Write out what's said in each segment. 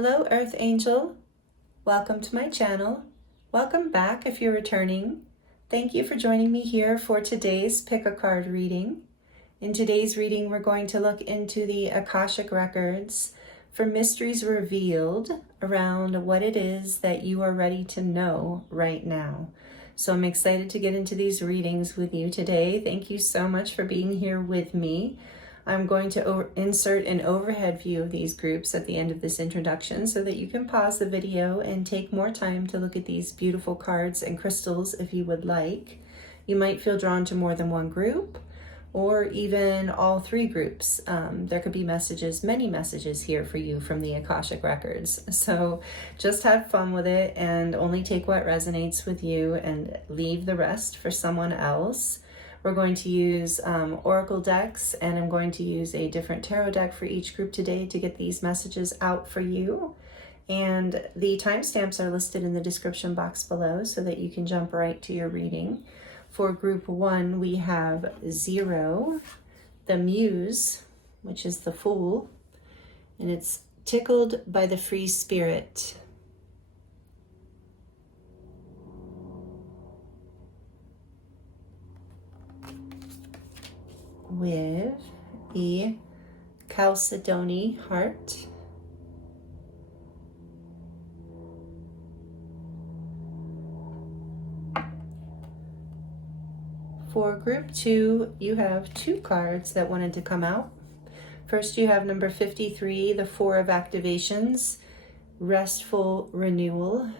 Hello, Earth Angel. Welcome to my channel. Welcome back if you're returning. Thank you for joining me here for today's Pick a Card reading. In today's reading, we're going to look into the Akashic Records for mysteries revealed around what it is that you are ready to know right now. So I'm excited to get into these readings with you today. Thank you so much for being here with me. I'm going to insert an overhead view of these groups at the end of this introduction so that you can pause the video and take more time to look at these beautiful cards and crystals if you would like. You might feel drawn to more than one group or even all three groups. There could be messages, many messages here for you from the Akashic Records. So just have fun with it and only take what resonates with you and leave the rest for someone else. We're going to use oracle decks, and I'm going to use a different tarot deck for each group today to get these messages out for you. And the timestamps are listed in the description box below so that you can jump right to your reading. For group 1, we have 0, the Muse, which is the Fool, and it's tickled by the free spirit. With the Calcedony heart, for group 2, you have 2 cards that wanted to come out. First, you have number 53, the 4 of activations, restful renewal.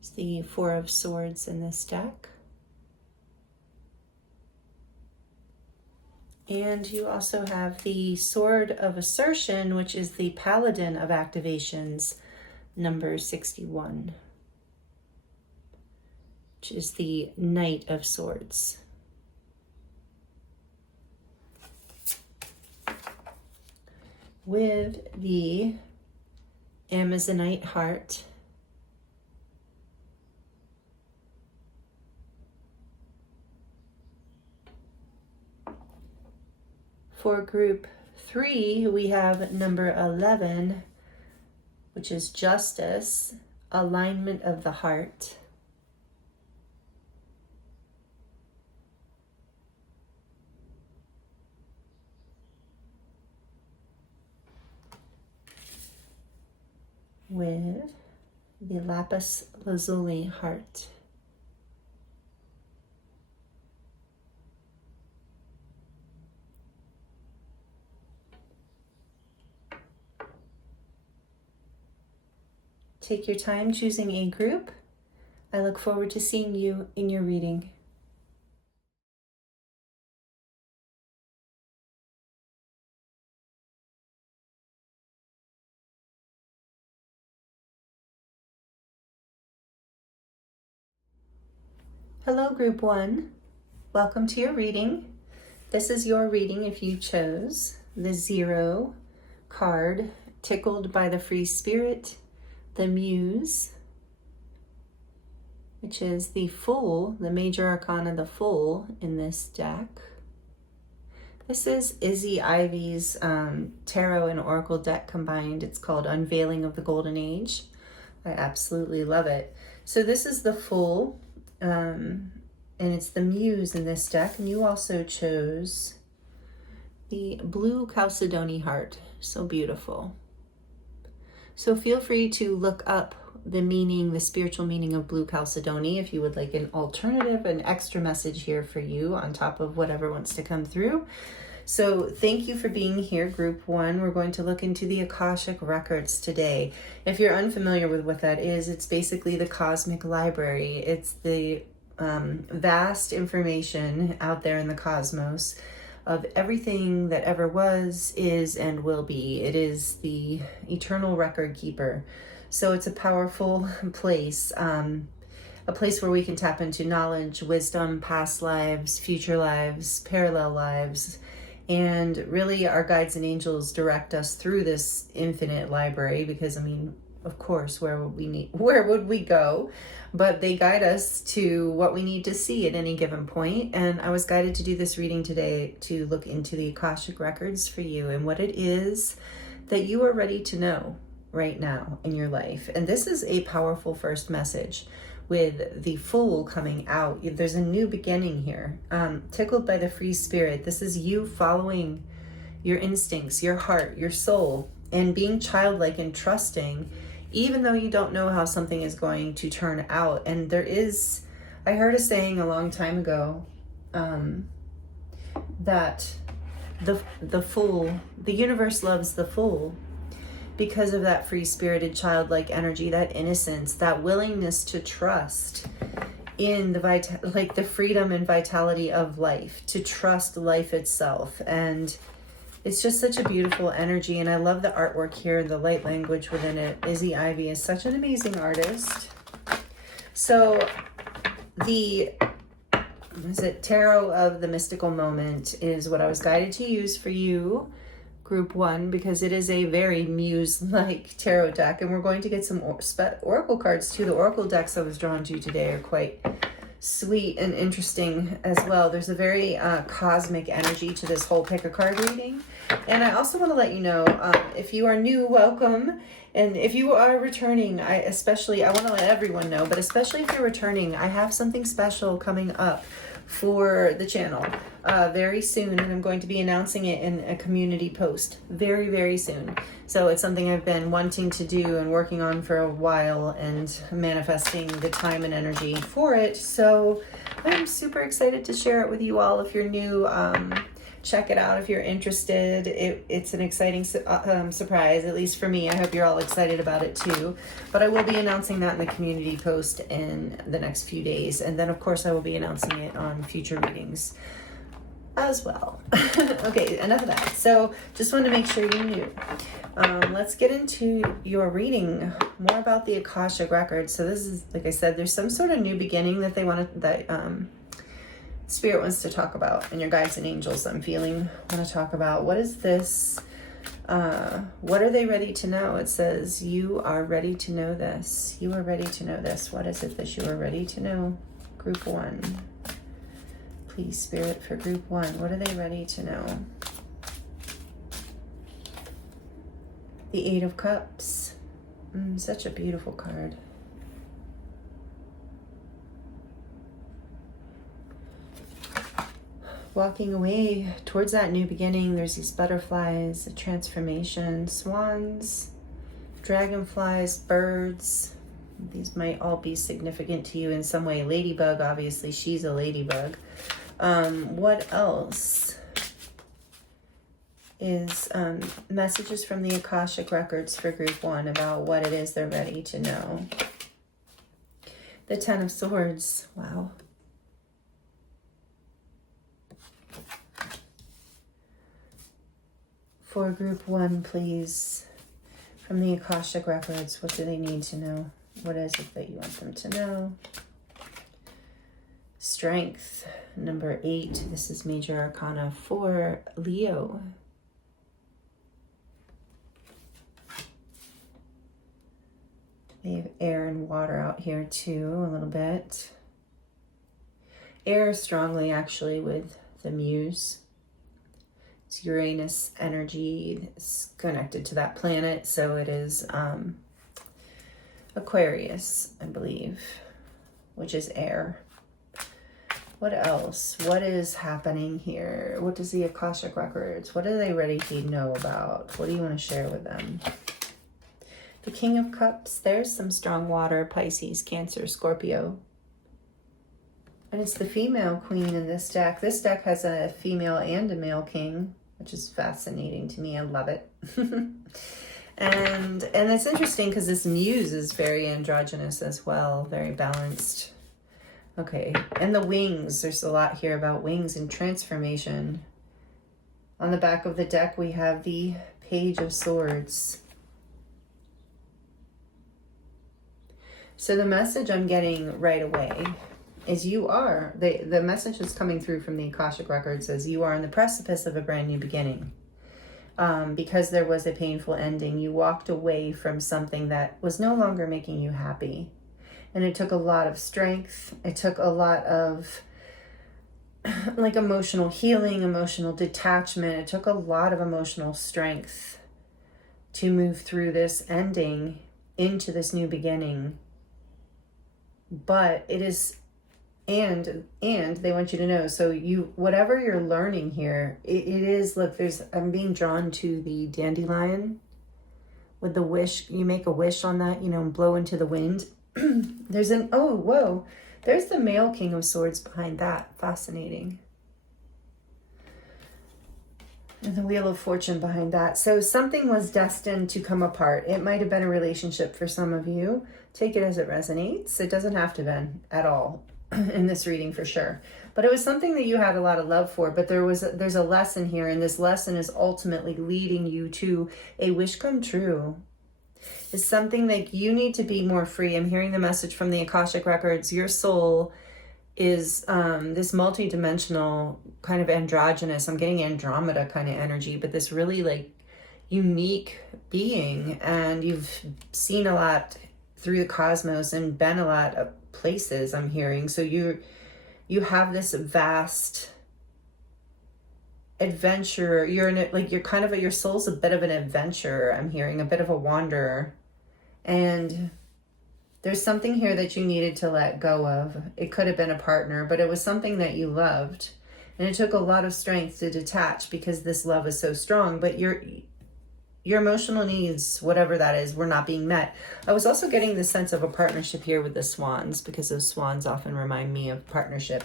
It's the 4 of swords in this deck. And you also have the Sword of Assertion, which is the Paladin of Activations, number 61, which is the Knight of Swords. With the Amazonite heart, for group 3, we have number 11, which is Justice, alignment of the heart. With the Lapis Lazuli heart. Take your time choosing a group. I look forward to seeing you in your reading. Hello, group 1. Welcome to your reading. This is your reading if you chose the 0 card, tickled by the free spirit, the Muse, which is the Fool, the major arcana, the Fool in this deck. This is Izzy Ivy's tarot and oracle deck combined. It's called Unveiling of the Golden Age. I absolutely love it. So this is the Fool, and it's the Muse in this deck. And you also chose the blue Calcedony heart. So beautiful. So feel free to look up the meaning, the spiritual meaning of blue Calcedony if you would like an alternative, an extra message here for you on top of whatever wants to come through. So thank you for being here, group 1. We're going to look into the Akashic Records today. If you're unfamiliar with what that is, it's basically the cosmic library. It's the vast information out there in the cosmos of everything that ever was, is, and will be. It is the eternal record keeper. So it's a powerful place, a place where we can tap into knowledge, wisdom, past lives, future lives, parallel lives, and really our guides and angels direct us through this infinite library because, I mean, of course, where would we go? But they guide us to what we need to see at any given point. And I was guided to do this reading today to look into the Akashic Records for you and what it is that you are ready to know right now in your life. And this is a powerful first message with the Fool coming out. There's a new beginning here. Tickled by the free spirit. This is you following your instincts, your heart, your soul, and being childlike and trusting, even though you don't know how something is going to turn out. And there is, I heard a saying a long time ago, that the fool, the universe loves the fool because of that free-spirited, childlike energy, that innocence, that willingness to trust in the the freedom and vitality of life, to trust life itself. And it's just such a beautiful energy, and I love the artwork here, the light language within it. Izzy Ivy is such an amazing artist. So the Tarot of the Mystical Moment is what I was guided to use for you, Group 1, because it is a very muse-like tarot deck, and we're going to get some oracle cards too. The oracle decks I was drawn to today are quite sweet and interesting as well. There's a very cosmic energy to this whole pick a card reading. And I also want to let you know, if you are new, welcome. And if you are returning, I want to let everyone know, but especially if you're returning, I have something special coming up for the channel very soon, and I'm going to be announcing it in a community post very, very soon. So it's something I've been wanting to do and working on for a while, and manifesting the time and energy for it. So I'm super excited to share it with you all. If you're new, check it out if you're interested. It's an exciting surprise, at least for me. I hope you're all excited about it too. But I will be announcing that in the community post in the next few days. And then, of course, I will be announcing it on future readings as well. Okay, enough of that. So just wanted to make sure you knew. Let's get into your reading, more about the Akashic Records. So this is, like I said, there's some sort of new beginning that they want to, that Spirit wants to talk about, and your guides and angels, I'm feeling, want to talk about. What is this? What are they ready to know? It says, you are ready to know this. You are ready to know this. What is it that you are ready to know? Group 1. Please, Spirit, for Group 1. What are they ready to know? The Eight of Cups. Such a beautiful card. Walking away towards that new beginning. There's these butterflies, a transformation, swans, dragonflies, birds. These might all be significant to you in some way. Ladybug, obviously, she's a ladybug. What else is messages from the Akashic Records for Group 1 about what it is they're ready to know? The Ten of Swords. Wow. For Group 1, please, from the Akashic Records, what do they need to know? What is it that you want them to know? Strength, number 8. This is Major Arcana for Leo. They have air and water out here too, a little bit. Air strongly, actually, with the Muse. It's Uranus energy. It's connected to that planet, so it is Aquarius, I believe, which is air. What else? What is happening here? What does the Akashic Records, what are they ready to know about? What do you want to share with them? The King of Cups. There's some strong water. Pisces, Cancer, Scorpio. And it's the female queen in this deck. This deck has a female and a male king, which is fascinating to me. I love it. and it's interesting because this Muse is very androgynous as well, very balanced. Okay, and the wings. There's a lot here about wings and transformation. On the back of the deck, we have the Page of Swords. So the message I'm getting right away is you are, the message that's coming through from the Akashic Records says you are on the precipice of a brand new beginning. Because there was a painful ending, you walked away from something that was no longer making you happy. And it took a lot of strength. It took a lot of like emotional healing, emotional detachment. It took a lot of emotional strength to move through this ending into this new beginning. But it is, and they want you to know, so you, whatever you're learning here, it is, look, I'm being drawn to the dandelion with the wish. You make a wish on that, you know, and blow into the wind. There's oh, whoa, there's the male King of Swords behind that. Fascinating. And the Wheel of Fortune behind that. So something was destined to come apart. It might have been a relationship for some of you. Take it as it resonates. It doesn't have to be at all in this reading for sure. But it was something that you had a lot of love for. But there's a lesson here. And this lesson is ultimately leading you to a wish come true. It's something like you need to be more free. I'm hearing the message from the Akashic Records. Your soul is this multi-dimensional kind of androgynous, I'm getting Andromeda kind of energy, but this really like unique being, and you've seen a lot through the cosmos and been a lot of places, I'm hearing. So you have this vast adventure. You're in it, like you're kind of your soul's a bit of an adventurer, I'm hearing, a bit of a wanderer. And there's something here that you needed to let go of. It could have been a partner, but it was something that you loved. And it took a lot of strength to detach because this love is so strong. But your emotional needs, whatever that is, were not being met. I was also getting the sense of a partnership here with the swans, because those swans often remind me of partnership.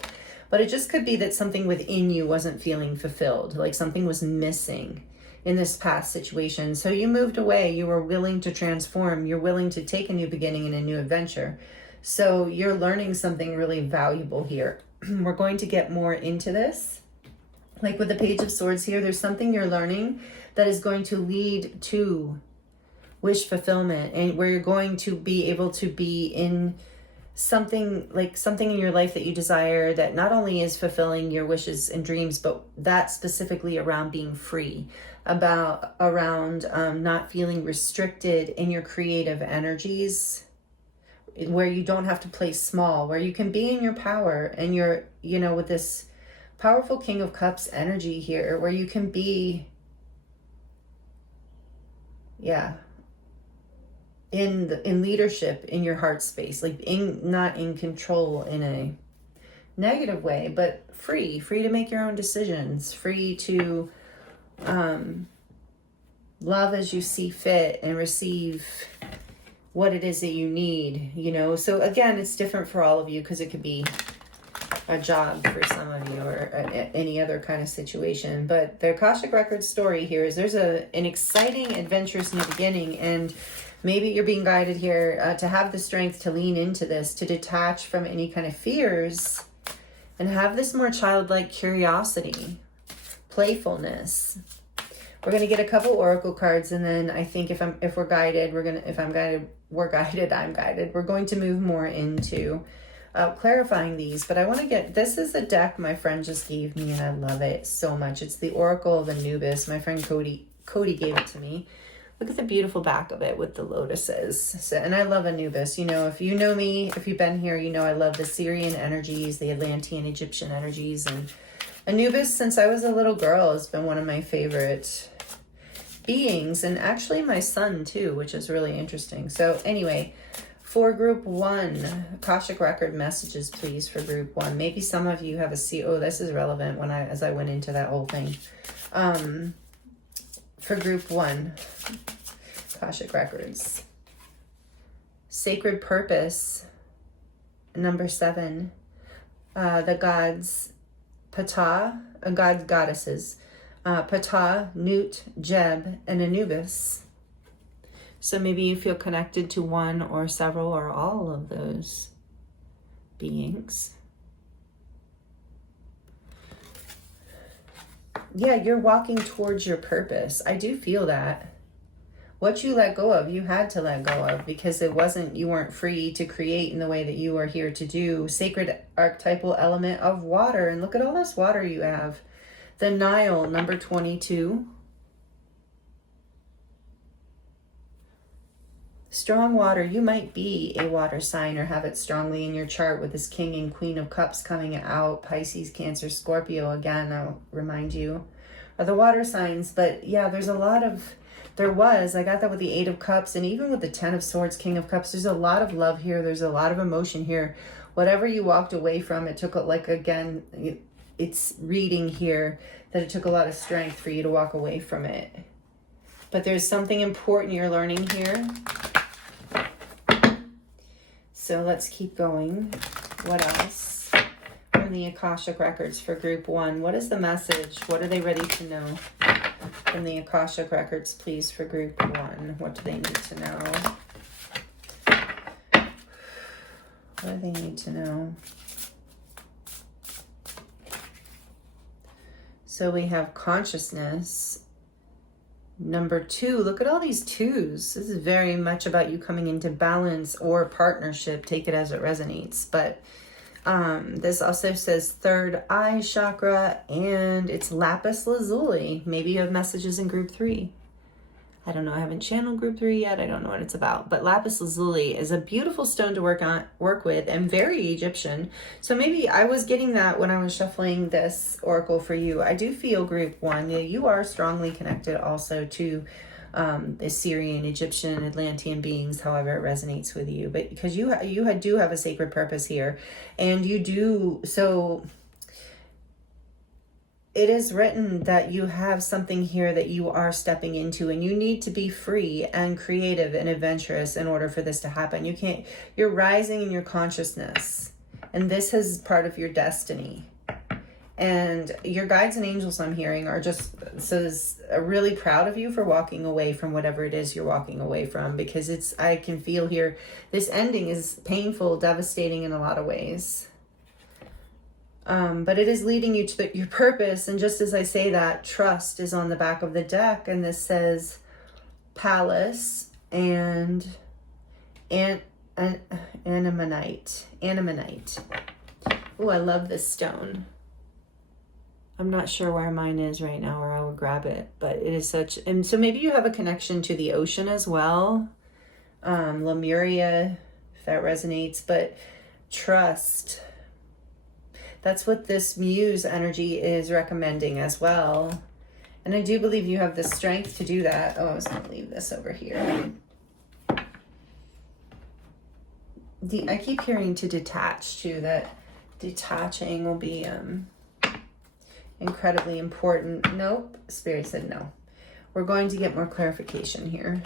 But it just could be that something within you wasn't feeling fulfilled, like something was missing in this past situation. So you moved away. You were willing to transform. You're willing to take a new beginning and a new adventure. So you're learning something really valuable here. We're going to get more into this. Like with the Page of Swords here, there's something you're learning that is going to lead to wish fulfillment, and where you're going to be able to be in something in your life that you desire, that not only is fulfilling your wishes and dreams, but that specifically around being free, around not feeling restricted in your creative energies, where you don't have to play small, where you can be in your power, and you're, you know, with this powerful King of Cups energy here, where you can be, in leadership in your heart space, like not in control in a negative way, but free to make your own decisions, free to love as you see fit and receive what it is that you need, you know. So again, it's different for all of you, because it could be a job for some of you, or any other kind of situation. But the Akashic Records story here is there's an exciting, adventurous new beginning, and maybe you're being guided here to have the strength to lean into this, to detach from any kind of fears, and have this more childlike curiosity, playfulness. We're going to get a couple oracle cards, and then I think if we're guided, I'm guided. We're going to move more into clarifying these. But I want to this is a deck my friend just gave me, and I love it so much. It's the Oracle of Anubis. My friend Cody gave it to me. Look at the beautiful back of it with the lotuses. So, and I love Anubis. You know, if you know me, if you've been here, you know I love the Syrian energies, the Atlantean, Egyptian energies. And Anubis, since I was a little girl, has been one of my favorite beings. And actually my son too, which is really interesting. So anyway, for group 1, Akashic Record messages, please, for group 1. Maybe some of you have this is relevant as I went into that whole thing. For group 1, Akashic Records. Sacred Purpose, number 7. The gods, goddesses, Ptah, Nut, Jeb, and Anubis. So maybe you feel connected to one or several or all of those beings. Yeah, you're walking towards your purpose. I do feel that. What you let go of, you had to let go of, because you weren't free to create in the way that you are here to do. Sacred archetypal element of water. And look at all this water you have. The Nile, number 22. Strong water. You might be a water sign or have it strongly in your chart with this King and Queen of Cups coming out. Pisces, Cancer, Scorpio, again, I'll remind you, are the water signs. But yeah, there's a lot of I got that with the 8 of Cups, and even with the 10 of Swords, King of Cups, there's a lot of love here. There's a lot of emotion here. Whatever you walked away from, it took, like, again, it's reading here that it took a lot of strength for you to walk away from it. But there's something important you're learning here. So let's keep going. What else? From the Akashic Records for group 1. What is the message? What are they ready to know? From the Akashic Records, please, for group 1. What do they need to know? What do they need to know? So we have consciousness. Number 2, look at all these 2s. This is very much about you coming into balance or partnership. Take it as it resonates. But this also says third eye chakra, and it's Lapis Lazuli. Maybe you have messages in group 3. I don't know. I haven't channeled group 3 yet. I don't know what it's about. But Lapis Lazuli is a beautiful stone to work with, and very Egyptian. So maybe I was getting that when I was shuffling this oracle for you. I do feel group 1. You are strongly connected also to the Syrian, Egyptian, Atlantean beings, however it resonates with you. But because you do have a sacred purpose here, and you do so. It is written that you have something here that you are stepping into, and you need to be free and creative and adventurous in order for this to happen. You're rising in your consciousness, and this is part of your destiny. And your guides and angels, I'm hearing, are really proud of you for walking away from whatever it is you're walking away from, because I can feel here, this ending is painful, devastating in a lot of ways. But it is leading you to your purpose. And just as I say that, trust is on the back of the deck. And this says palace and Anamonite. Oh, I love this stone. I'm not sure where mine is right now, or I would grab it. But it is such... And so maybe you have a connection to the ocean as well. Lemuria, if that resonates. But trust... That's what this muse energy is recommending as well. And I do believe you have the strength to do that. Oh, I was going to leave this over here. I keep hearing to detach too, that detaching will be incredibly important. Nope, Spirit said no. We're going to get more clarification here.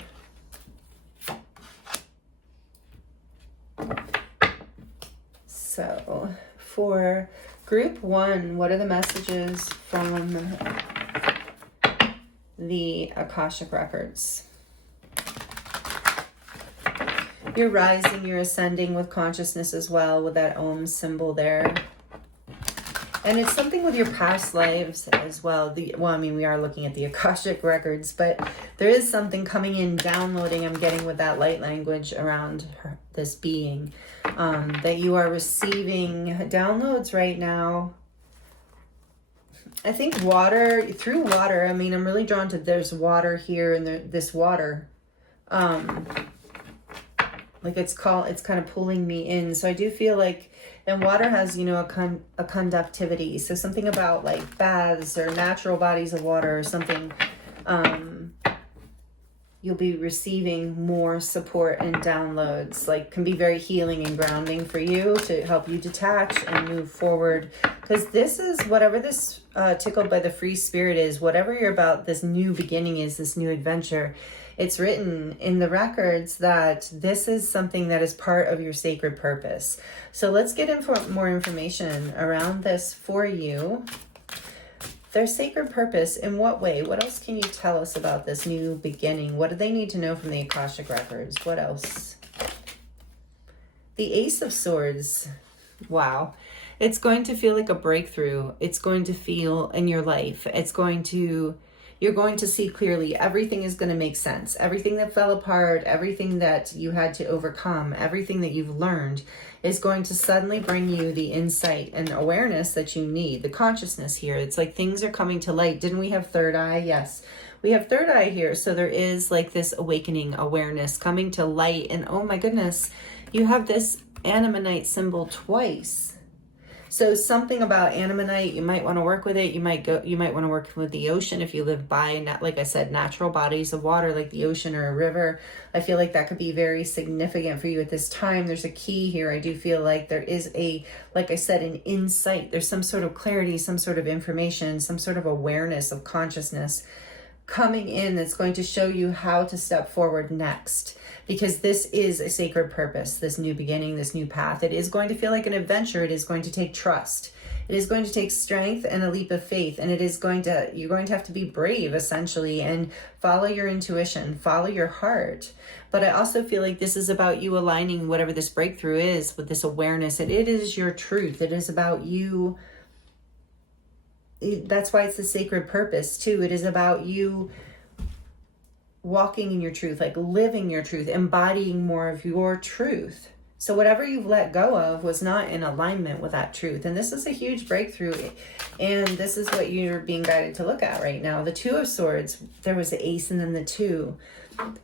So for group 1, what are the messages from the Akashic Records? You're rising, you're ascending with consciousness as well, with that Om symbol there. And it's something with your past lives as well. We are looking at the Akashic Records, but there is something coming in, downloading, I'm getting with that light language around this being, that you are receiving downloads right now. I think through water, I'm really drawn to, there's water here, and this water, it's kind of pulling me in. So I do feel like, and water has, a conductivity. So something about like baths or natural bodies of water or something, you'll be receiving more support and downloads, can be very healing and grounding for you to help you detach and move forward. Because this is, whatever this tickled by the free spirit is, whatever you're about, this new beginning is, this new adventure, it's written in the records that this is something that is part of your sacred purpose. So let's get more information around this for you. Their sacred purpose, in what way? What else can you tell us about this new beginning? What do they need to know from the Akashic Records? What else? The Ace of Swords. Wow. It's going to feel like a breakthrough. It's going to feel in your life. You're going to see clearly. Everything is going to make sense. Everything that fell apart, everything that you had to overcome, everything that you've learned is going to suddenly bring you the insight and awareness that you need. The consciousness here. It's like things are coming to light. Didn't we have third eye? Yes. We have third eye here. So there is this awakening awareness coming to light. And oh my goodness, you have this Anamonite symbol twice. So something about Ammonite, you might want to work with it. You might want to work with the ocean if you live by, like I said, natural bodies of water like the ocean or a river. I feel like that could be very significant for you at this time. There's a key here. I do feel like there is like I said, an insight. There's some sort of clarity, some sort of information, some sort of awareness of consciousness coming in that's going to show you how to step forward next, because this is a sacred purpose, this new beginning, this new path. It is going to feel like an adventure. It is going to take trust. It is going to take strength and a leap of faith, and you're going to have to be brave, essentially, and follow your intuition, follow your heart. But I also feel like this is about you aligning whatever this breakthrough is with this awareness. It is your truth. It is about you. That's why it's a sacred purpose too. It is about you walking in your truth, like living your truth, embodying more of your truth. So whatever you've let go of was not in alignment with that truth. And this is a huge breakthrough. And this is what you're being guided to look at right now. The Two of Swords, there was the Ace and then the Two.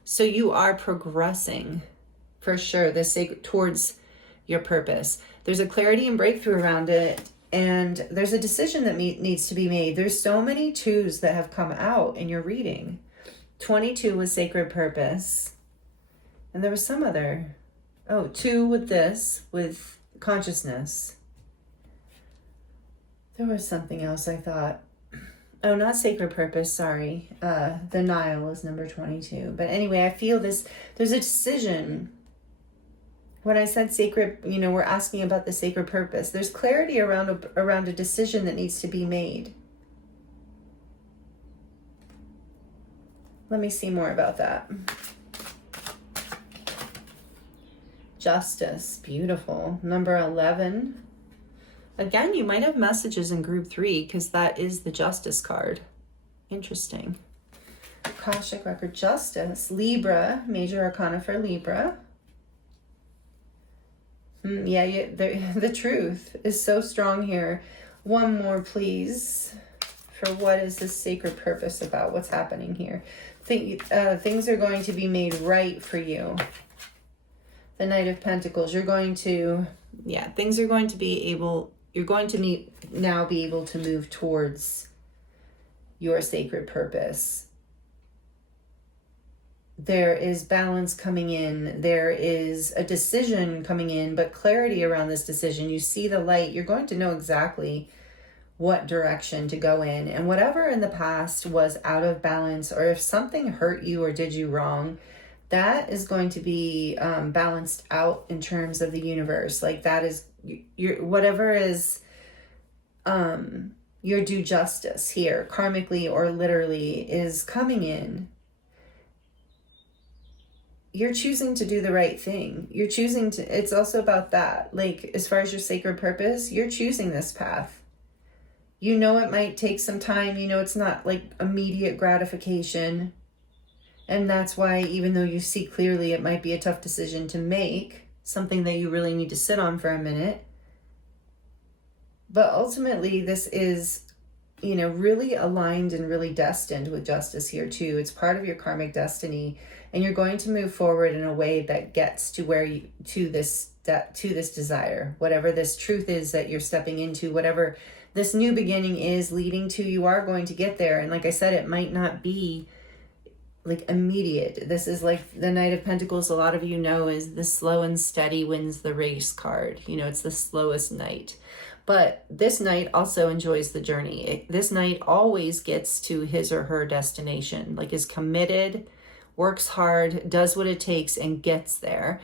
So you are progressing for sure, towards your purpose. There's a clarity and breakthrough around it. And there's a decision that needs to be made. There's so many twos that have come out in your reading. 22 was sacred purpose. And there was some other. 2 with consciousness. There was something else I thought. Oh, not sacred purpose, sorry. The Nile is number 22. But anyway, I feel there's a decision. When I said sacred, we're asking about the sacred purpose. There's clarity around a decision that needs to be made. Let me see more about that. Justice, beautiful. Number 11. Again, you might have messages in group 3 because that is the Justice card. Interesting. Akashic Record, Justice. Libra, major arcana for Libra. The truth is so strong here. One more, please. For what is this sacred purpose about? What's happening here? Things are going to be made right for you. The Knight of Pentacles. You're going to be able to move towards your sacred purpose. There is balance coming in. There is a decision coming in, but clarity around this decision. You see the light. You're going to know exactly what direction to go in. And whatever in the past was out of balance, or if something hurt you or did you wrong, that is going to be balanced out in terms of the universe. Like that is whatever is your due justice here, karmically or literally, is coming in. You're choosing to do the right thing. It's also about that. Like, as far as your sacred purpose, you're choosing this path. It might take some time. It's not like immediate gratification. And that's why, even though you see clearly, it might be a tough decision to make, something that you really need to sit on for a minute. But ultimately, this is, really aligned and really destined with justice here too. It's part of your karmic destiny. And you're going to move forward in a way that gets to this desire, whatever this truth is that you're stepping into, whatever this new beginning is leading to, you are going to get there. And like I said, it might not be like immediate. This is like the Knight of Pentacles. A lot of you know is the slow and steady wins the race card. It's the slowest knight. But this knight also enjoys the journey. This knight always gets to his or her destination, like is committed, works hard, does what it takes, and gets there.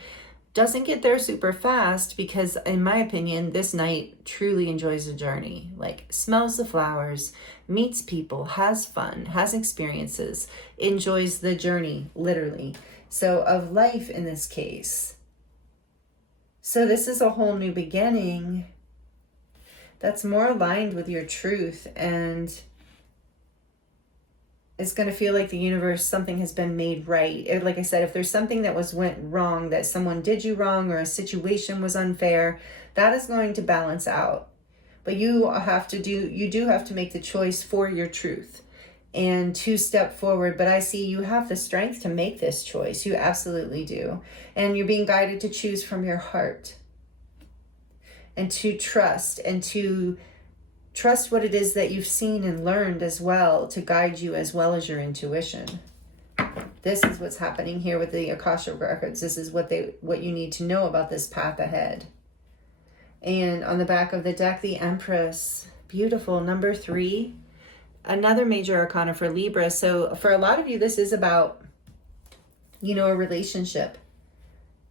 Doesn't get there super fast because, in my opinion, this knight truly enjoys the journey. Like, smells the flowers, meets people, has fun, has experiences, enjoys the journey, literally. So, of life in this case. So this is a whole new beginning that's more aligned with your truth, and it's going to feel like the universe, something has been made right. Like I said, if there's something that went wrong, that someone did you wrong, or a situation was unfair, that is going to balance out. But you do have to make the choice for your truth and to step forward. But I see you have the strength to make this choice. You absolutely do. And you're being guided to choose from your heart. and to trust what it is that you've seen and learned as well, to guide you as well as your intuition. This is what's happening here with the Akashic Records. This is what you need to know about this path ahead. And on the back of the deck, the Empress. Beautiful. Number 3. Another major arcana for Libra. So for a lot of you, this is about, a relationship,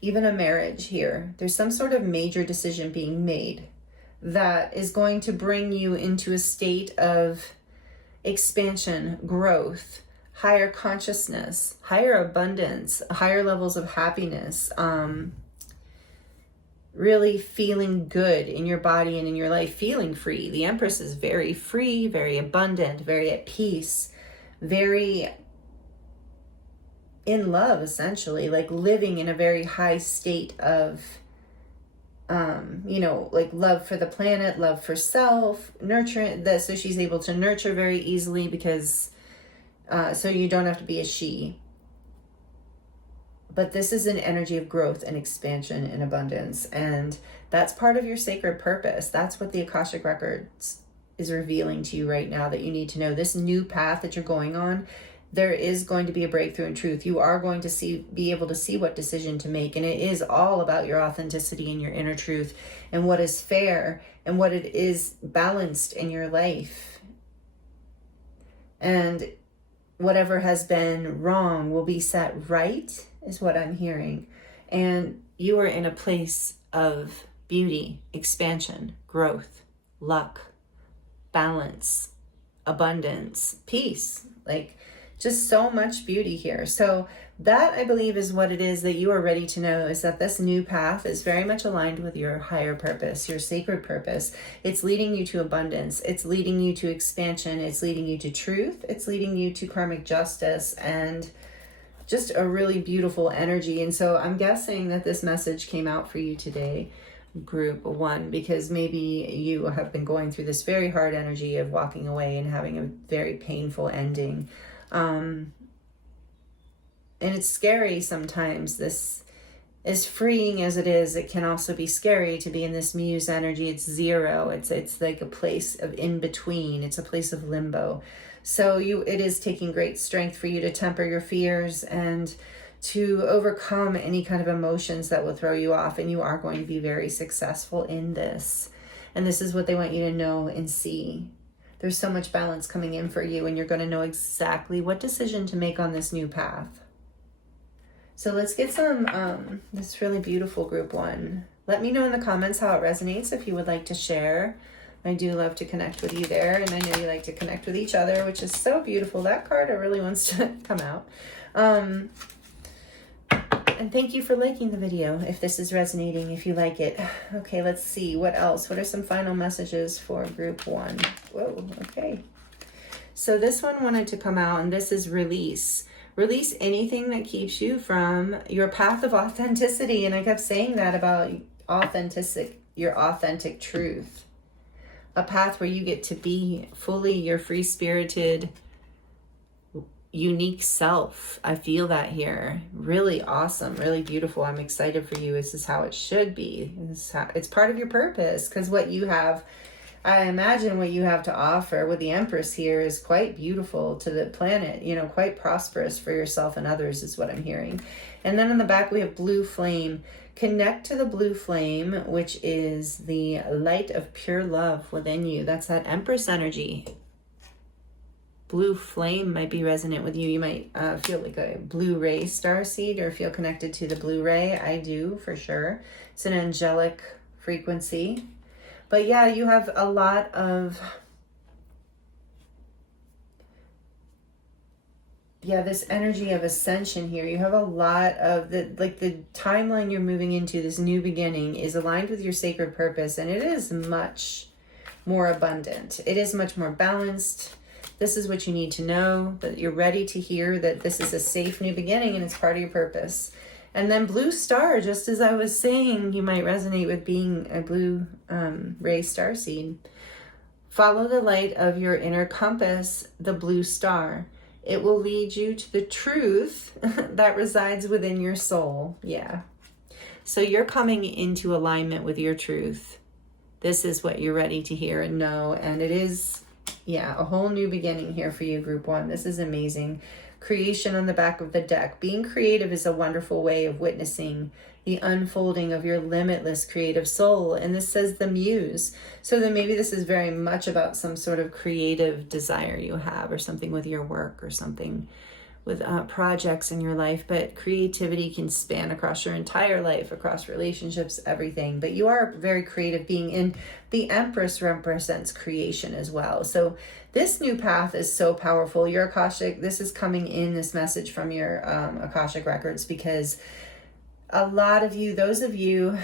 even a marriage here. There's some sort of major decision being made that is going to bring you into a state of expansion, growth, higher consciousness, higher abundance, higher levels of happiness, really feeling good in your body and in your life, feeling free. The Empress is very free, very abundant, very at peace, very in love, essentially, like living in a very high state of, like love for the planet, love for self, nurturing that. So she's able to nurture very easily because, so you don't have to be a she. But this is an energy of growth and expansion and abundance. And that's part of your sacred purpose. That's what the Akashic Records is revealing to you right now, that you need to know. This new path that you're going on, there is going to be a breakthrough in truth. You are going to be able to see what decision to make. And it is all about your authenticity and your inner truth and what is fair and what it is balanced in your life. And whatever has been wrong will be set right, is what I'm hearing. And you are in a place of beauty, expansion, growth, luck, balance, abundance, peace, like just so much beauty here. So that, I believe, is what it is that you are ready to know, is that this new path is very much aligned with your higher purpose, your sacred purpose. It's leading you to abundance. It's leading you to expansion. It's leading you to truth. It's leading you to karmic justice and just a really beautiful energy. And so I'm guessing that this message came out for you today, group 1, because maybe you have been going through this very hard energy of walking away and having a very painful ending. And it's scary sometimes. This, as freeing as it is, it can also be scary to be in this muse energy. It's zero. It's like a place of in between. It's a place of limbo. So it is taking great strength for you to temper your fears and to overcome any kind of emotions that will throw you off. And you are going to be very successful in this. And this is what they want you to know and see. There's so much balance coming in for you, and you're going to know exactly what decision to make on this new path. So let's get some, this really beautiful group 1. Let me know in the comments how it resonates if you would like to share. I do love to connect with you there, and I know you like to connect with each other, which is so beautiful. That card really wants to come out. And thank you for liking the video if this is resonating, if you like it. Okay, let's see. What else? What are some final messages for group 1? Whoa, okay. So this one wanted to come out, and this is release. Release anything that keeps you from your path of authenticity. And I kept saying that about your authentic truth. A path where you get to be fully your free-spirited, unique self. I feel that here. Really awesome, really beautiful. I'm excited for you. This is how it should be. It's part of your purpose, because what you have, I imagine what you have to offer with the Empress here is quite beautiful to the planet, quite prosperous for yourself and others is what I'm hearing. And then in the back we have blue flame. Connect to the blue flame, which is the light of pure love within you. That's that Empress energy. Blue flame might be resonant with you. You might feel like a blue ray starseed or feel connected to the blue ray. I do, for sure. It's an angelic frequency. But yeah, you have a lot of, this energy of ascension here. You have a lot of the timeline you're moving into, this new beginning, is aligned with your sacred purpose, and it is much more abundant. It is much more balanced. This is what you need to know, that you're ready to hear that this is a safe new beginning and it's part of your purpose. And then blue star, just as I was saying, you might resonate with being a blue ray starseed. Follow the light of your inner compass, the blue star. It will lead you to the truth that resides within your soul. Yeah. So you're coming into alignment with your truth. This is what you're ready to hear and know. And it is, yeah, a whole new beginning here for you, Group 1. This is amazing. Creation on the back of the deck. Being creative is a wonderful way of witnessing the unfolding of your limitless creative soul. And this says the muse. So then maybe this is very much about some sort of creative desire you have, or something with your work, or something with projects in your life. But creativity can span across your entire life, across relationships, everything. But you are a very creative being, and the Empress represents creation as well. So this new path is so powerful. Your Akashic, this is coming in, this message from your Akashic Records, because a lot of you, those of you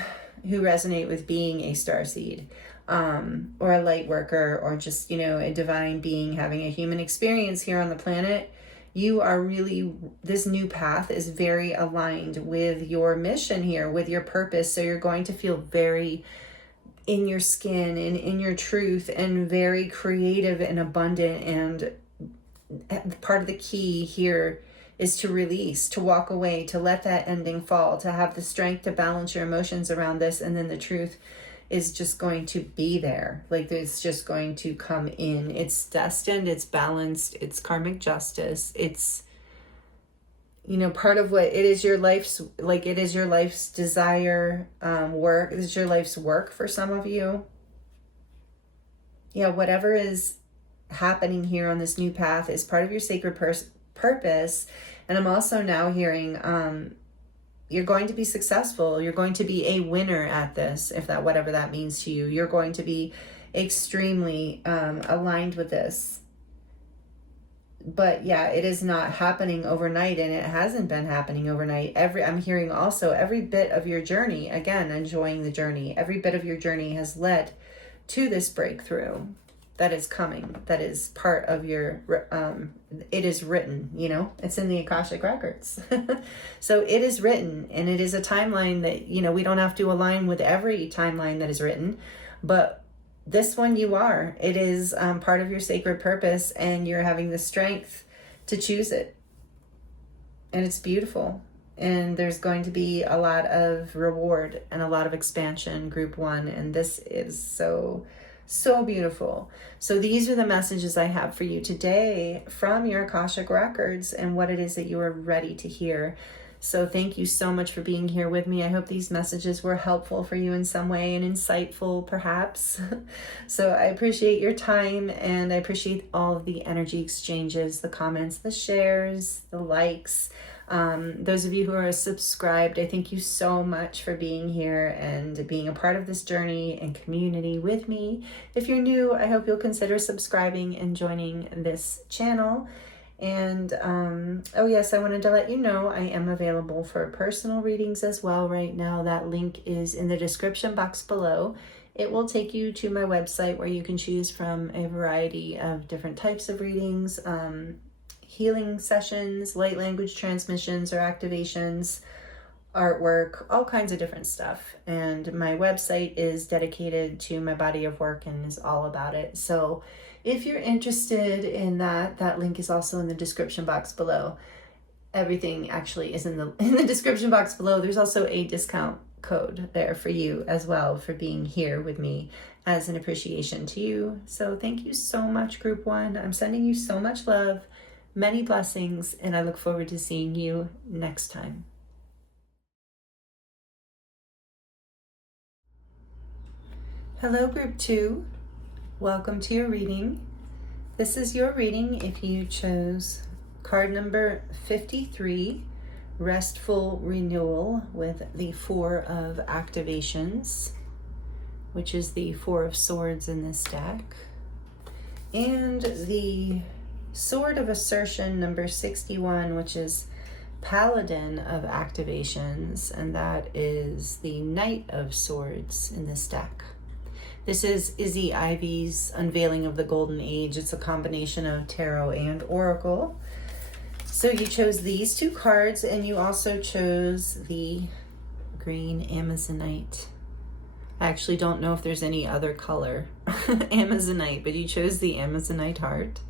who resonate with being a starseed, or a light worker, or just, you know, a divine being having a human experience here on the planet, you are really, this new path is very aligned with your mission here, with your purpose. So you're going to feel very in your skin and in your truth, and very creative and abundant. And part of the key here is to release, to walk away, to let that ending fall, to have the strength to balance your emotions around this. And then the truth is just going to be there. Like, it's just going to come in. It's destined, it's balanced, it's karmic justice. It's, you know, part of what it is, your life's, like, it is your life's desire, work. It is your life's work for some of you. Yeah, whatever is happening here on this new path is part of your sacred purpose. And I'm also now hearing, you're going to be successful. You're going to be a winner at this, if that, whatever that means to you. You're going to be extremely aligned with this. But yeah, it is not happening overnight, and it hasn't been happening overnight. I'm hearing also every bit of your journey, again, enjoying the journey. Every bit of your journey has led to this breakthrough that is coming, that is part of your, it is written, you know, it's in the Akashic Records. So it is written, and it is a timeline that, you know, we don't have to align with every timeline that is written, but this one you are. It is part of your sacred purpose, and you're having the strength to choose it. And it's beautiful. And there's going to be a lot of reward and a lot of expansion, Group 1. And this is so beautiful. So these are the messages I have for you today from your Akashic Records, and what it is that you are ready to hear. So thank you so much for being here with me. I hope these messages were helpful for you in some way, and insightful perhaps. So I appreciate your time, and I appreciate all of the energy exchanges, the comments, the shares, the likes. Those of you who are subscribed, I thank you so much for being here and being a part of this journey and community with me. If you're new, I hope you'll consider subscribing and joining this channel. And oh yes, I wanted to let you know I am available for personal readings as well right now. That link is in the description box below. It will take you to my website, where you can choose from a variety of different types of readings, healing sessions, light language transmissions or activations, artwork, all kinds of different stuff. And my website is dedicated to my body of work and is all about it. So if you're interested in that, that link is also in the description box below. Everything actually is in the description box below. There's also a discount code there for you as well, for being here with me, as an appreciation to you. So thank you so much, Group 1. I'm sending you so much love, many blessings, and I look forward to seeing you next time. Hello, Group 2. Welcome to your reading. This is your reading if you chose card number 53, Restful Renewal, with the 4 of Activations, which is the 4 of Swords in this deck, and the Sword of Assertion, number 61, which is Paladin of Activations, and that is the Knight of Swords in this deck. This is Izzy Ivy's Unveiling of the Golden Age. It's a combination of tarot and oracle. So you chose these 2 cards, and you also chose the green Amazonite. I actually don't know if there's any other color Amazonite, but you chose the Amazonite heart.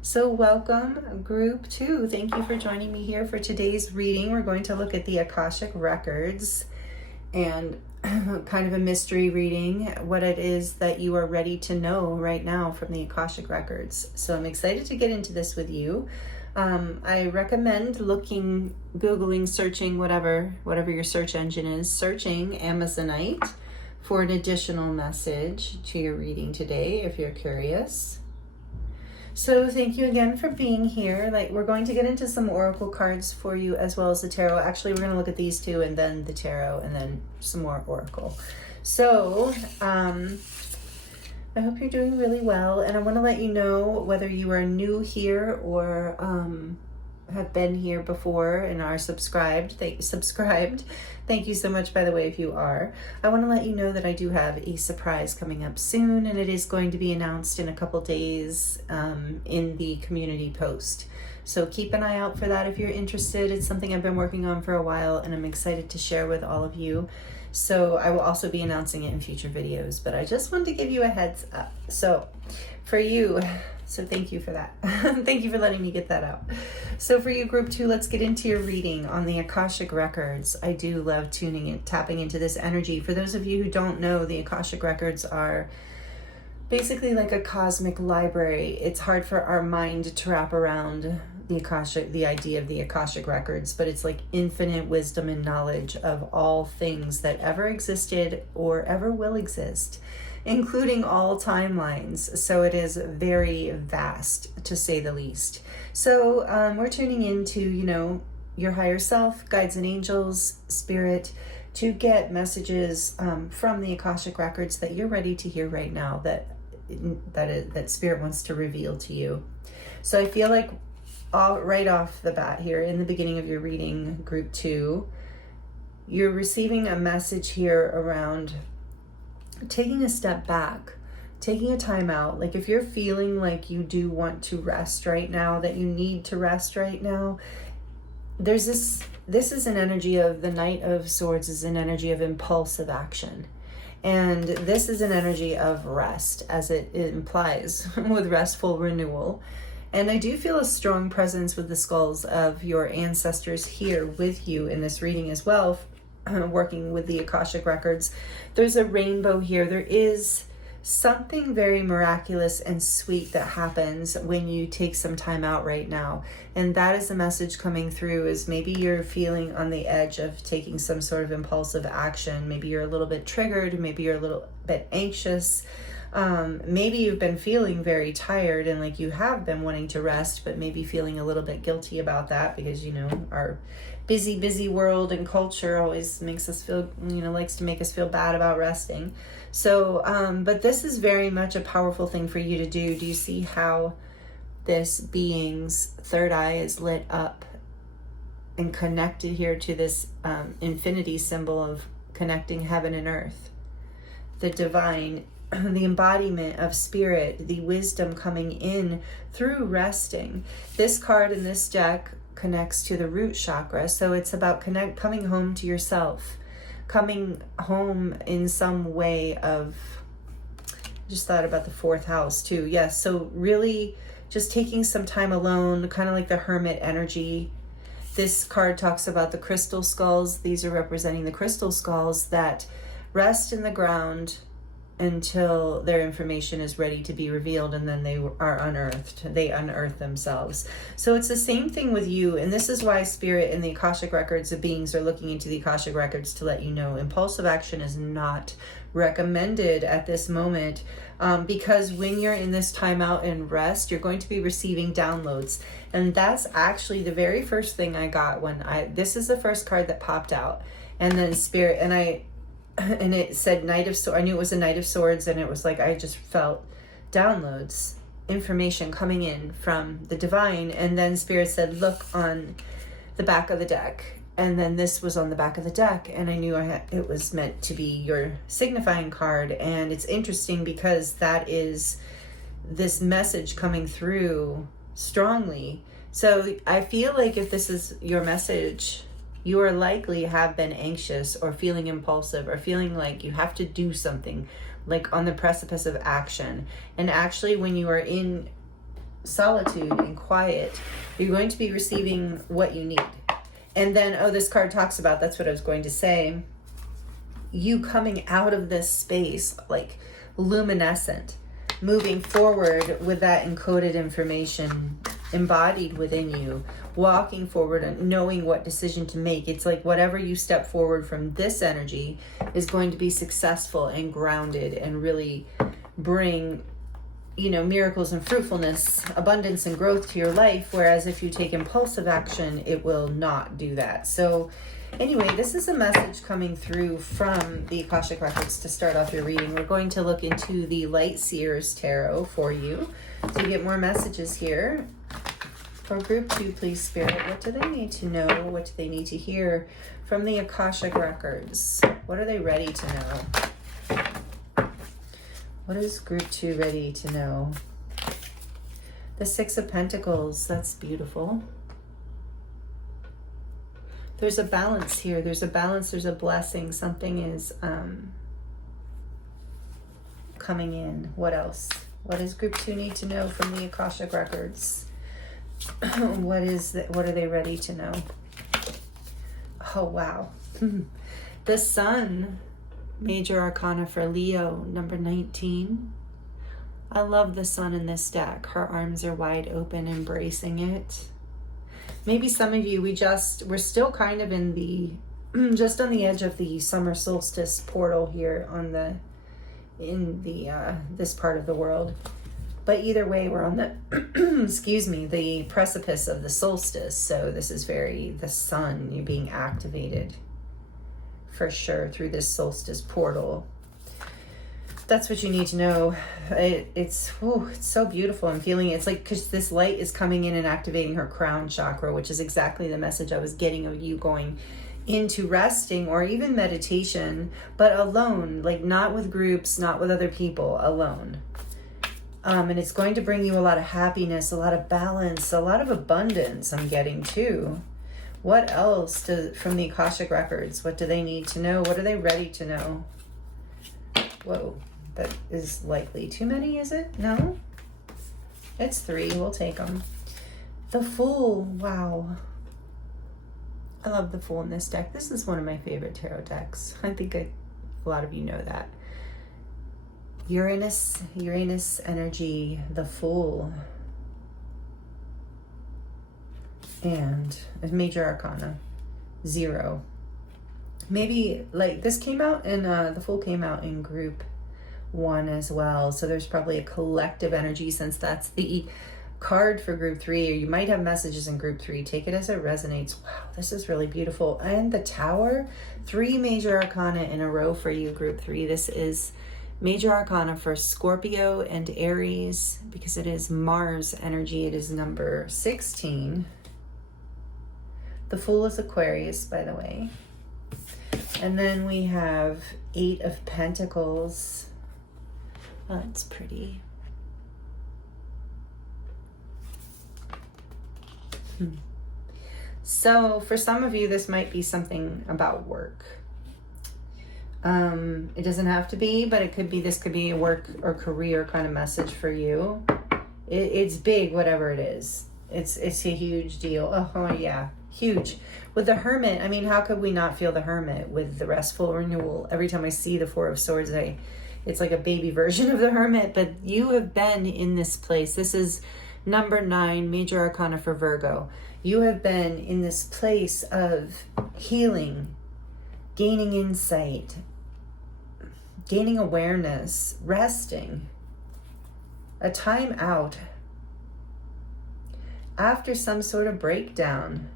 So welcome, Group 2. Thank you for joining me here for today's reading. We're going to look at the Akashic Records. and kind of a mystery reading, what it is that you are ready to know right now from the Akashic Records. So I'm excited to get into this with you. I recommend looking, Googling, searching, whatever your search engine is, searching Amazonite for an additional message to your reading today if you're curious. So thank you again for being here. We're going to get into some oracle cards for you as well as the tarot. Actually, we're going to look at these two and then the tarot and then some more oracle. So I hope you're doing really well, and I want to let you know, whether you are new here or have been here before and are subscribed. Thank you so much, by the way, if you are. I want to let you know that I do have a surprise coming up soon, and it is going to be announced in a couple days in the community post. So keep an eye out for that if you're interested. It's something I've been working on for a while, and I'm excited to share with all of you. So I will also be announcing it in future videos, but I just wanted to give you a heads up. So for you, so thank you for that. Thank you for letting me get that out. So for you, group 2, let's get into your reading on the Akashic Records. I do love tapping into this energy. For those of you who don't know, the Akashic Records are basically like a cosmic library. It's hard for our mind to wrap around the idea of the Akashic Records, but it's like infinite wisdom and knowledge of all things that ever existed or ever will exist, including all timelines. So it is very vast, to say the least. So we're tuning into, your higher self, guides and angels, spirit, to get messages from the Akashic Records that you're ready to hear right now, that spirit wants to reveal to you. So I feel like right off the bat here in the beginning of your reading, group 2, you're receiving a message here around taking a step back, taking a time out. Like if you're feeling like you do want to rest right now, that you need to rest right now, there's this is an energy of the Knight of Swords, is an energy of impulsive action. And this is an energy of rest, as it implies with restful renewal. And I do feel a strong presence with the skulls of your ancestors here with you in this reading as well, working with the Akashic Records. There's a rainbow here. There is something very miraculous and sweet that happens when you take some time out right now. And that is the message coming through, is maybe you're feeling on the edge of taking some sort of impulsive action. Maybe you're a little bit triggered. Maybe you're a little bit anxious. Maybe you've been feeling very tired and like you have been wanting to rest, but maybe feeling a little bit guilty about that because, our busy world and culture always makes us feel, likes to make us feel bad about resting. So, but this is very much a powerful thing for you to do. Do you see how this being's third eye is lit up and connected here to this infinity symbol of connecting heaven and earth? The divine, the embodiment of spirit, the wisdom coming in through resting. This card in this deck connects to the root chakra. So it's about coming home to yourself, coming home in some way of, just thought about the 4th house too. Yes. So really just taking some time alone, kind of like the hermit energy. This card talks about the crystal skulls. These are representing the crystal skulls that rest in the ground until their information is ready to be revealed, and then they are unearthed. They unearth themselves. So it's the same thing with you, and this is why Spirit and the Akashic Records of beings are looking into the Akashic Records to let you know impulsive action is not recommended at this moment, because when you're in this timeout and rest, you're going to be receiving downloads. And that's actually the very first thing I got this is the first card that popped out, and then Spirit, and it said Knight of Swords. I knew it was a Knight of Swords, and it was like I just felt downloads, information coming in from the divine. And then Spirit said, look on the back of the deck. And then this was on the back of the deck, and I knew it was meant to be your signifying card. And it's interesting because that is this message coming through strongly. So I feel like if this is your message, you are likely have been anxious or feeling impulsive or feeling like you have to do something, like on the precipice of action. And actually, when you are in solitude and quiet, you're going to be receiving what you need. And then, this card talks about, that's what I was going to say. you coming out of this space, like luminescent, moving forward with that encoded information embodied within you, walking forward and knowing what decision to make. It's like whatever you step forward from this energy is going to be successful and grounded and really bring, you know, miracles and fruitfulness, abundance and growth to your life. Whereas if you take impulsive action, it will not do that. So anyway, this is a message coming through from the Akashic Records to start off your reading. We're going to look into the Light Seers Tarot for you to get more messages here. For group 2, please, Spirit, what do they need to know? What do they need to hear from the Akashic Records? What are they ready to know? What is group 2 ready to know? The 6 of Pentacles, that's beautiful. There's a balance here. There's a balance, there's a blessing. Something is coming in. What else? What does group 2 need to know from the Akashic Records? What are they ready to know? Oh, wow. The Sun, Major Arcana for Leo, number 19. I love the Sun in this deck. Her arms are wide open, embracing it. Maybe some of you, we're still kind of in the, just on the edge of the summer solstice portal here in this part of the world. But either way, we're on the, excuse me, the precipice of the solstice. So this is the sun, you're being activated for sure through this solstice portal. That's what you need to know. It's so beautiful. I'm feeling it's like, because this light is coming in and activating her crown chakra, which is exactly the message I was getting of you going into resting or even meditation, but alone, like not with groups, not with other people, alone. And it's going to bring you a lot of happiness, a lot of balance, a lot of abundance, I'm getting too. What else from the Akashic Records? What do they need to know? What are they ready to know? Whoa, that is likely too many, is it? No? It's 3, we'll take them. The Fool, wow. I love the Fool in this deck. This is one of my favorite tarot decks. I think a lot of you know that. Uranus energy, the Fool. And a Major Arcana, 0. Maybe like this came out in, the Fool came out in group 1 as well. So there's probably a collective energy since that's the card for group 3, or you might have messages in group 3. Take it as it resonates. Wow, this is really beautiful. And the Tower, 3 Major Arcana in a row for you, group 3. This is Major Arcana for Scorpio and Aries, because it is Mars energy. It is number 16. The Fool is Aquarius, by the way. And then we have 8 of Pentacles. Oh, that's pretty. So for some of you, this might be something about work. It doesn't have to be, but it could be, this could be a work or career kind of message for you. It's big, whatever it is. It's a huge deal. Oh yeah, huge. With the Hermit, I mean, how could we not feel the Hermit with the restful renewal? Every time I see the 4 of Swords, it's like a baby version of the Hermit, but you have been in this place. This is number 9, Major Arcana for Virgo. You have been in this place of healing, gaining insight, gaining awareness, resting, a time out after some sort of breakdown.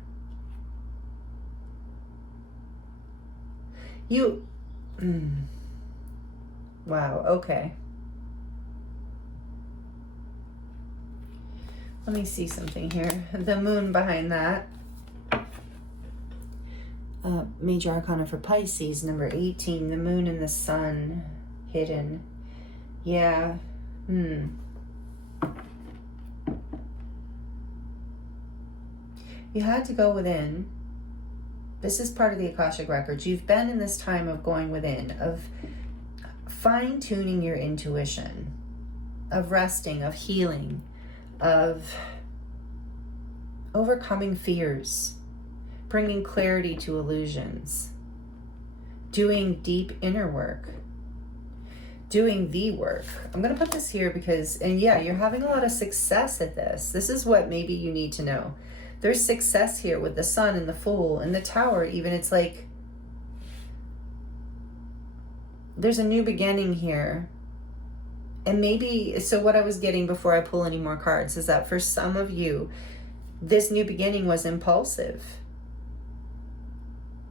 Wow, okay. Let me see something here. The Moon behind that. Major Arcana for Pisces, number 18. The Moon and the Sun hidden. Yeah. You had to go within. This is part of the Akashic Records. You've been in this time of going within, of fine-tuning your intuition, of resting, of healing, of overcoming fears, bringing clarity to illusions, doing deep inner work, doing the work. I'm going to put this here because, and yeah, you're having a lot of success at this. This is what maybe you need to know. There's success here with the Sun and the Fool and the Tower even. It's like there's a new beginning here. And maybe, so what I was getting before I pull any more cards is that for some of you, this new beginning was impulsive.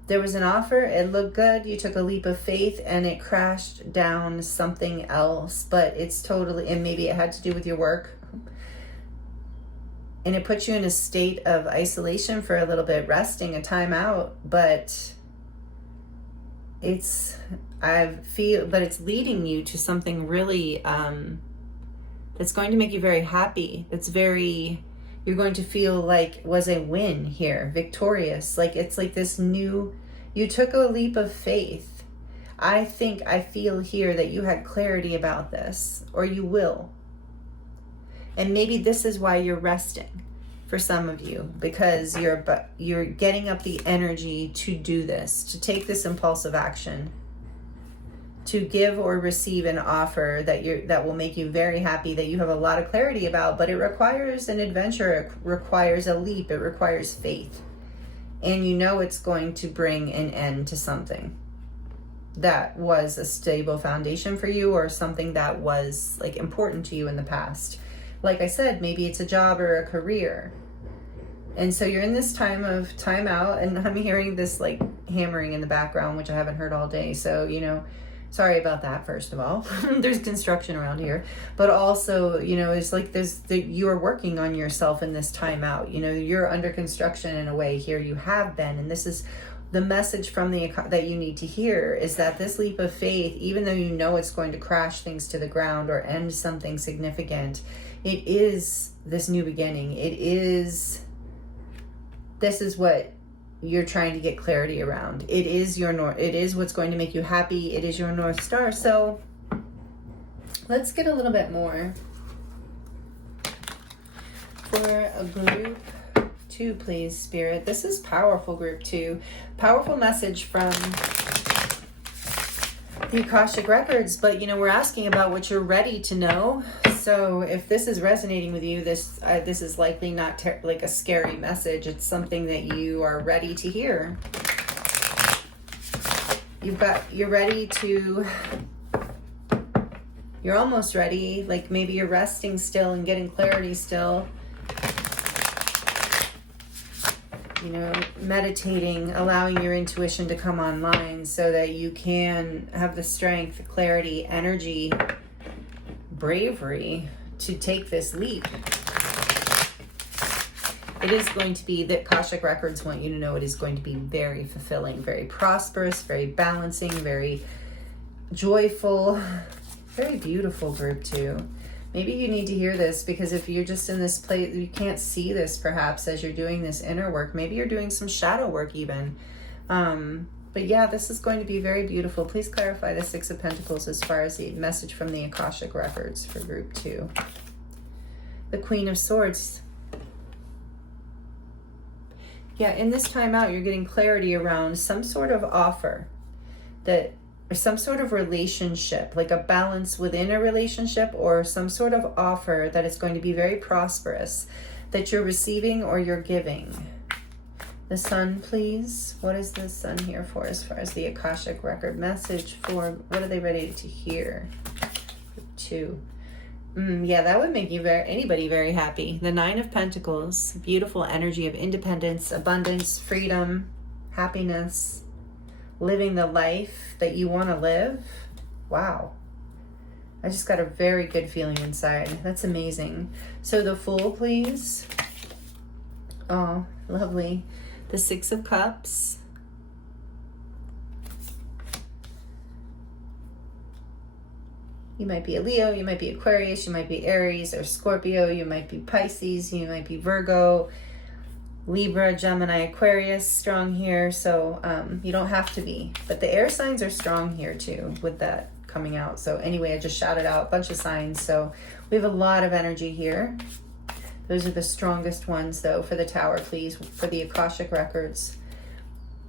There was an offer, it looked good, you took a leap of faith, and it crashed down something else. But it's totally, and maybe it had to do with your work. And it puts you in a state of isolation for a little bit, resting, a time out. But it's, but it's leading you to something really that's going to make you very happy. It's very, you're going to feel like was a win here, victorious. Like it's like this new, you took a leap of faith. I feel here that you had clarity about this, or you will. And maybe this is why you're resting for some of you, because you're getting up the energy to do this, to take this impulsive action, to give or receive an offer that will make you very happy, that you have a lot of clarity about. But it requires an adventure, it requires a leap, it requires faith. And you know it's going to bring an end to something that was a stable foundation for you, or something that was like important to you in the past. Like I said, maybe it's a job or a career. And so you're in this time out, and I'm hearing this like hammering in the background, which I haven't heard all day. So, you know, sorry about that, first of all. There's construction around here. But also, you know, it's like you are working on yourself in this time out. You know, you're under construction in a way here. You have been. And this is the message from that you need to hear, is that this leap of faith, even though you know it's going to crash things to the ground or end something significant, it is this new beginning. This is what you're trying to get clarity around. It is it is what's going to make you happy. It is your North Star. So let's get a little bit more for a group 2, please, Spirit. This is powerful, group 2. Powerful message from the Akashic Records, but you know, we're asking about what you're ready to know. So if this is resonating with you, this is likely not like a scary message. It's something that you are ready to hear. You're ready to, you're almost ready. Like maybe you're resting still and getting clarity still. You know, meditating, allowing your intuition to come online so that you can have the strength, clarity, energy, bravery to take this leap. It is going to be, the Akashic Records want you to know, it is going to be very fulfilling, very prosperous, very balancing, very joyful, very beautiful, group 2. Maybe you need to hear this, because if you're just in this place, you can't see this perhaps as you're doing this inner work. Maybe you're doing some shadow work even. But yeah, this is going to be very beautiful. Please clarify the 6 of Pentacles as far as the message from the Akashic Records for group 2. The Queen of Swords. Yeah, in this time out, you're getting clarity around some sort of offer that, or some sort of relationship, like a balance within a relationship, or some sort of offer that is going to be very prosperous, that you're receiving or you're giving. The Sun, please. What is the Sun here for as far as the Akashic Record message for? What are they ready to hear? 2. Yeah, that would make you anybody very happy. The 9 of Pentacles. Beautiful energy of independence, abundance, freedom, happiness. Living the life that you want to live. Wow. I just got a very good feeling inside. That's amazing. So the Fool, please. Oh, lovely. The 6 of Cups. You might be a Leo, you might be Aquarius, you might be Aries or Scorpio, you might be Pisces, you might be Virgo, Libra, Gemini, Aquarius, strong here. So you don't have to be. But the air signs are strong here too with that coming out. So anyway, I just shouted out a bunch of signs. So we have a lot of energy here. Those are the strongest ones though for the Tower, please, for the Akashic Records.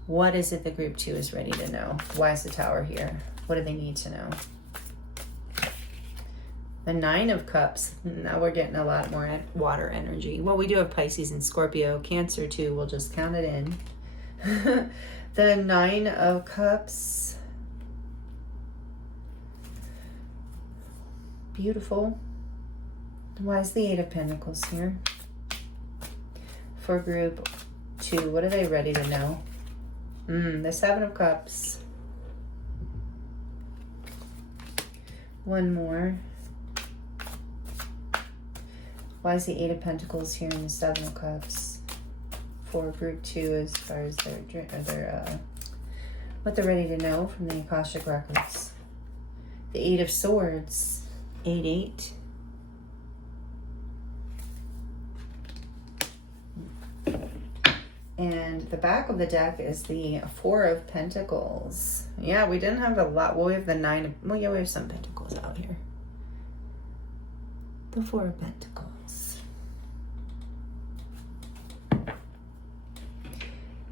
What is it that group 2 is ready to know? Why is the Tower here? What do they need to know? The 9 of Cups. Now we're getting a lot more water energy. Well, we do have Pisces and Scorpio. Cancer too. We'll just count it in. The 9 of Cups. Beautiful. Why is the 8 of Pentacles here? For group 2, what are they ready to know? The 7 of Cups. One more. Why is the 8 of Pentacles here in the 7 of Cups? For group 2 as far as their what they're ready to know from the Akashic Records. The 8 of Swords. 8-8. And the back of the deck is the 4 of Pentacles. Yeah, we didn't have a lot. Well, we have the 9 of... Well, yeah, we have some Pentacles out here. The 4 of Pentacles.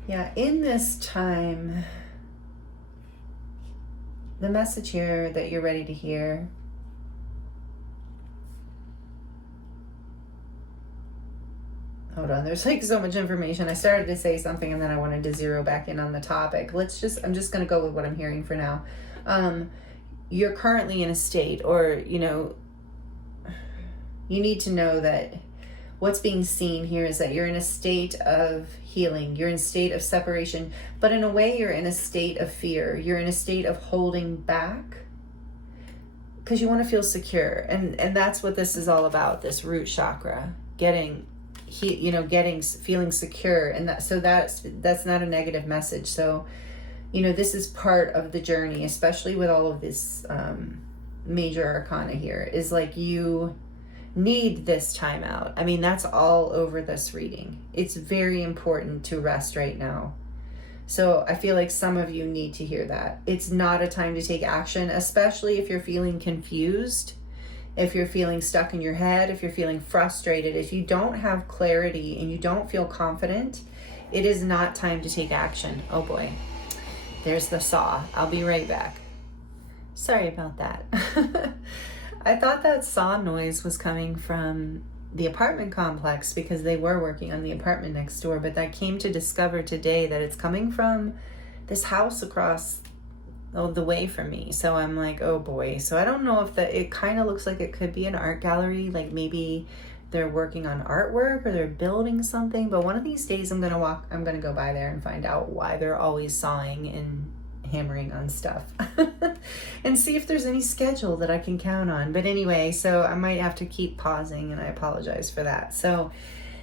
Yeah, in this time, the message here that you're ready to hear... Hold on, there's like so much information. I started to say something and then I wanted to zero back in on the topic. I'm just going to go with what I'm hearing for now. You're currently in a state, or, you know, you need to know that what's being seen here is that you're in a state of healing. You're in a state of separation, but in a way you're in a state of fear. You're in a state of holding back because you want to feel secure. And that's what this is all about, this root chakra, feeling secure. And that's not a negative message. So, you know, this is part of the journey, especially with all of this major arcana here, is like you need this time out. I mean, that's all over this reading. It's very important to rest right now. So I feel like some of you need to hear that. It's not a time to take action, especially if you're feeling confused, if you're feeling stuck in your head, if you're feeling frustrated, if you don't have clarity and you don't feel confident, it is not time to take action. Oh boy, there's the saw. I'll be right back. Sorry about that. I thought that saw noise was coming from the apartment complex because they were working on the apartment next door, but I came to discover today that it's coming from this house across the way from me. So I'm like, oh boy. So I don't know if it kind of looks like it could be an art gallery, like maybe they're working on artwork or they're building something, but one of these days I'm going to go by there and find out why they're always sawing and hammering on stuff and see if there's any schedule that I can count on. But anyway, so I might have to keep pausing and I apologize for that. So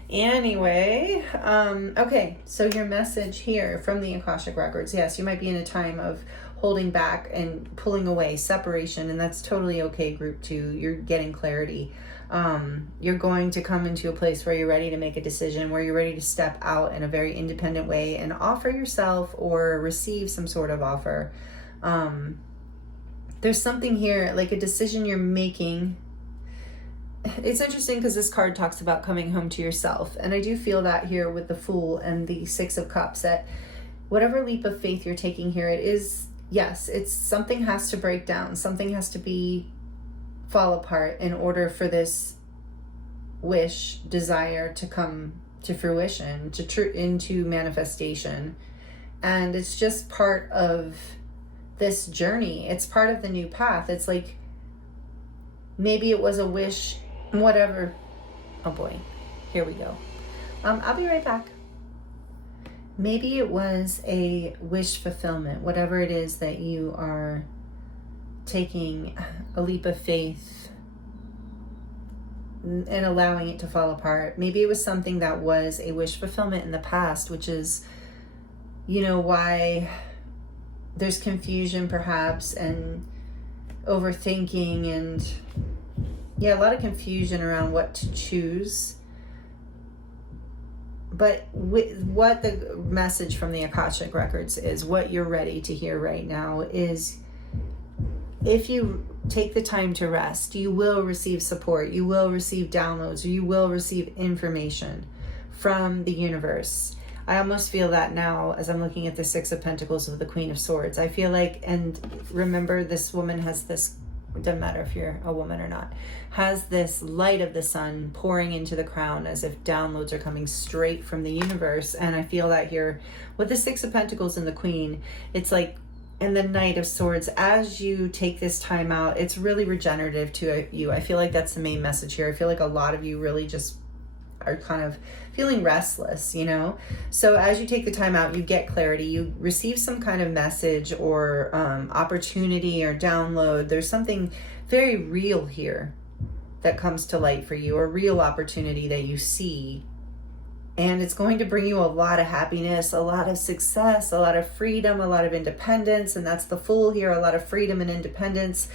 anyway, okay, so your message here from the Akashic Records, yes, you might be in a time of holding back and pulling away, separation, and that's totally okay, group 2. You're getting clarity. You're going to come into a place where you're ready to make a decision, where you're ready to step out in a very independent way and offer yourself or receive some sort of offer. There's something here, like a decision you're making. It's interesting because this card talks about coming home to yourself. And I do feel that here with the Fool and the 6 of Cups, that whatever leap of faith you're taking here, it is, yes, it's something has to break down. Something has to fall apart in order for this wish, desire to come to fruition, into manifestation. And it's just part of this journey. It's part of the new path. It's like, maybe it was a wish, whatever. Oh boy, here we go. I'll be right back. Maybe it was a wish fulfillment, whatever it is that you are taking a leap of faith and allowing it to fall apart. Maybe it was something that was a wish fulfillment in the past, which is, you know, why there's confusion perhaps and overthinking and a lot of confusion around what to choose. But with what the message from the Akashic Records is, what you're ready to hear right now is, if you take the time to rest, you will receive support, you will receive downloads, you will receive information from the universe. I almost feel that now as I'm looking at the Six of Pentacles with the Queen of Swords. I feel like, and remember, this woman has this, it doesn't matter if you're a woman or not, has this light of the sun pouring into the crown as if downloads are coming straight from the universe. And I feel that here with the Six of Pentacles and the Queen, it's like, and the Knight of Swords, as you take this time out, it's really regenerative to you. I feel like that's the main message here. I feel like a lot of you really just are kind of feeling restless, you know? So as you take the time out, you get clarity, you receive some kind of message or opportunity or download. There's something very real here that comes to light for you, a real opportunity that you see. And it's going to bring you a lot of happiness, a lot of success, a lot of freedom, a lot of independence. And that's the Fool here, a lot of freedom and independence.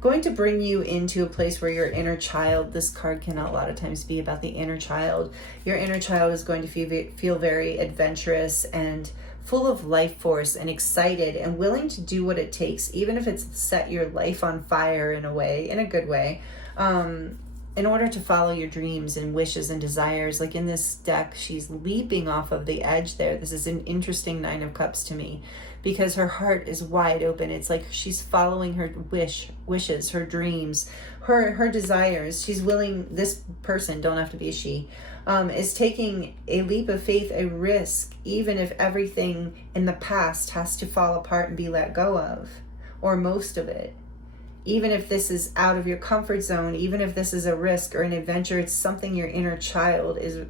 Going to bring you into a place where your inner child, this card can a lot of times be about the inner child. Your inner child is going to feel very adventurous and full of life force and excited and willing to do what it takes, even if it's set your life on fire in a way, in a good way. In order to follow your dreams and wishes and desires. Like in this deck, she's leaping off of the edge there. This is an interesting Nine of Cups to me because her heart is wide open. It's like she's following her wishes, her dreams, her desires. She's willing, this person, don't have to be a she, is taking a leap of faith, a risk, even if everything in the past has to fall apart and be let go of, or most of it. Even if this is out of your comfort zone, even if this is a risk or an adventure, it's something your inner child is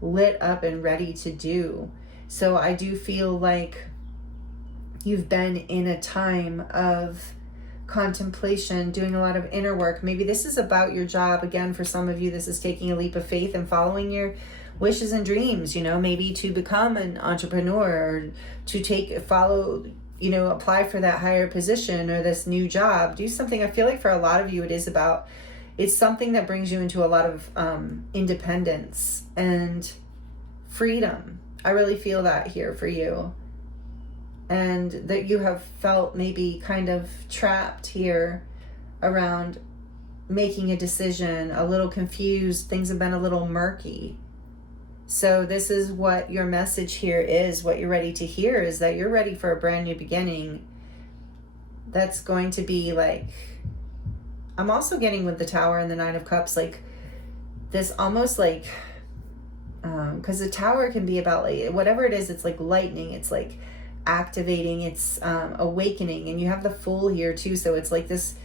lit up and ready to do. So I do feel like you've been in a time of contemplation, doing a lot of inner work. Maybe this is about your job. Again, for some of you, this is taking a leap of faith and following your wishes and dreams, you know, maybe to become an entrepreneur or to follow, you know, apply for that higher position or this new job, do something. I feel like for a lot of you, it's something that brings you into a lot of independence and freedom. I really feel that here for you. And that you have felt maybe kind of trapped here around making a decision, a little confused. Things have been a little murky. So this is what your message here is, what you're ready to hear is that you're ready for a brand new beginning. That's going to be like, I'm also getting with the Tower and the Nine of Cups, like this almost like, because the Tower can be about like, whatever it is, it's like lightning, it's like activating, it's awakening. And you have the Fool here too. So it's like this,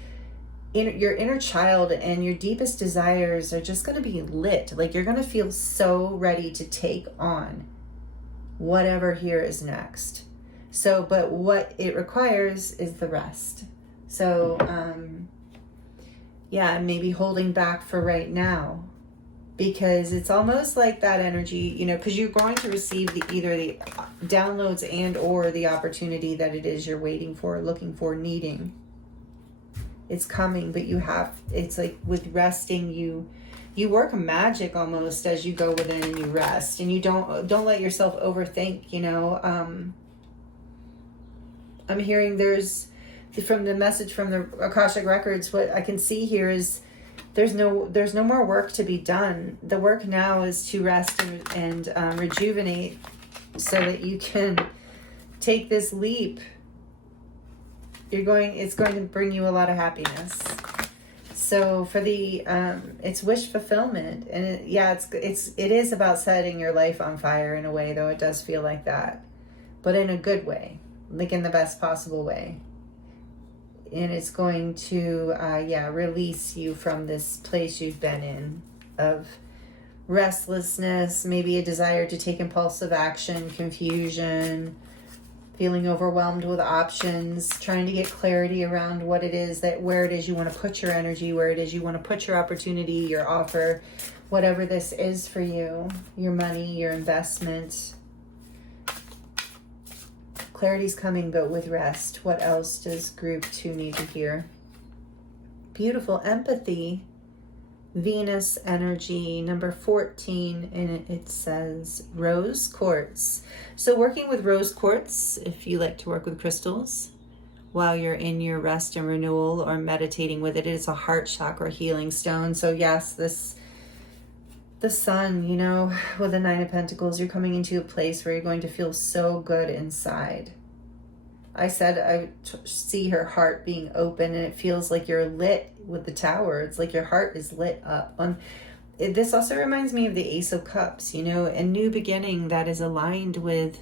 your inner child and your deepest desires are just going to be lit. Like you're going to feel so ready to take on whatever here is next. So, but what it requires is the rest. So, yeah, maybe holding back for right now, because it's almost like that energy, you know, because you're going to receive either the downloads and or the opportunity that it is you're waiting for, looking for, needing. It's coming, but it's like with resting, you work magic almost as you go within and you rest, and you don't let yourself overthink, you know. I'm hearing from the message from the Akashic Records, what I can see here is there's no more work to be done. The work now is to rest and rejuvenate so that you can take this leap. It's going to bring you a lot of happiness. So for the it's wish fulfillment, and it is about setting your life on fire in a way, though it does feel like that, but in a good way, like in the best possible way. And it's going to release you from this place you've been in of restlessness, maybe a desire to take impulsive action, confusion, feeling overwhelmed with options, trying to get clarity around what it is where it is you want to put your energy, where it is you want to put your opportunity, your offer, whatever this is for you, your money, your investment. Clarity's coming, but with rest. What else does group 2 need to hear? Beautiful empathy. Venus energy, number 14, and it says rose quartz. So working with rose quartz, if you like to work with crystals while you're in your rest and renewal or meditating with it, it's a heart chakra healing stone. So yes, this The sun, you know, with the Nine of Pentacles, you're coming into a place where you're going to feel so good inside. I said I see her heart being open, and it feels like you're lit with the Tower. It's like your heart is lit up. This also reminds me of the Ace of Cups, you know, a new beginning that is aligned with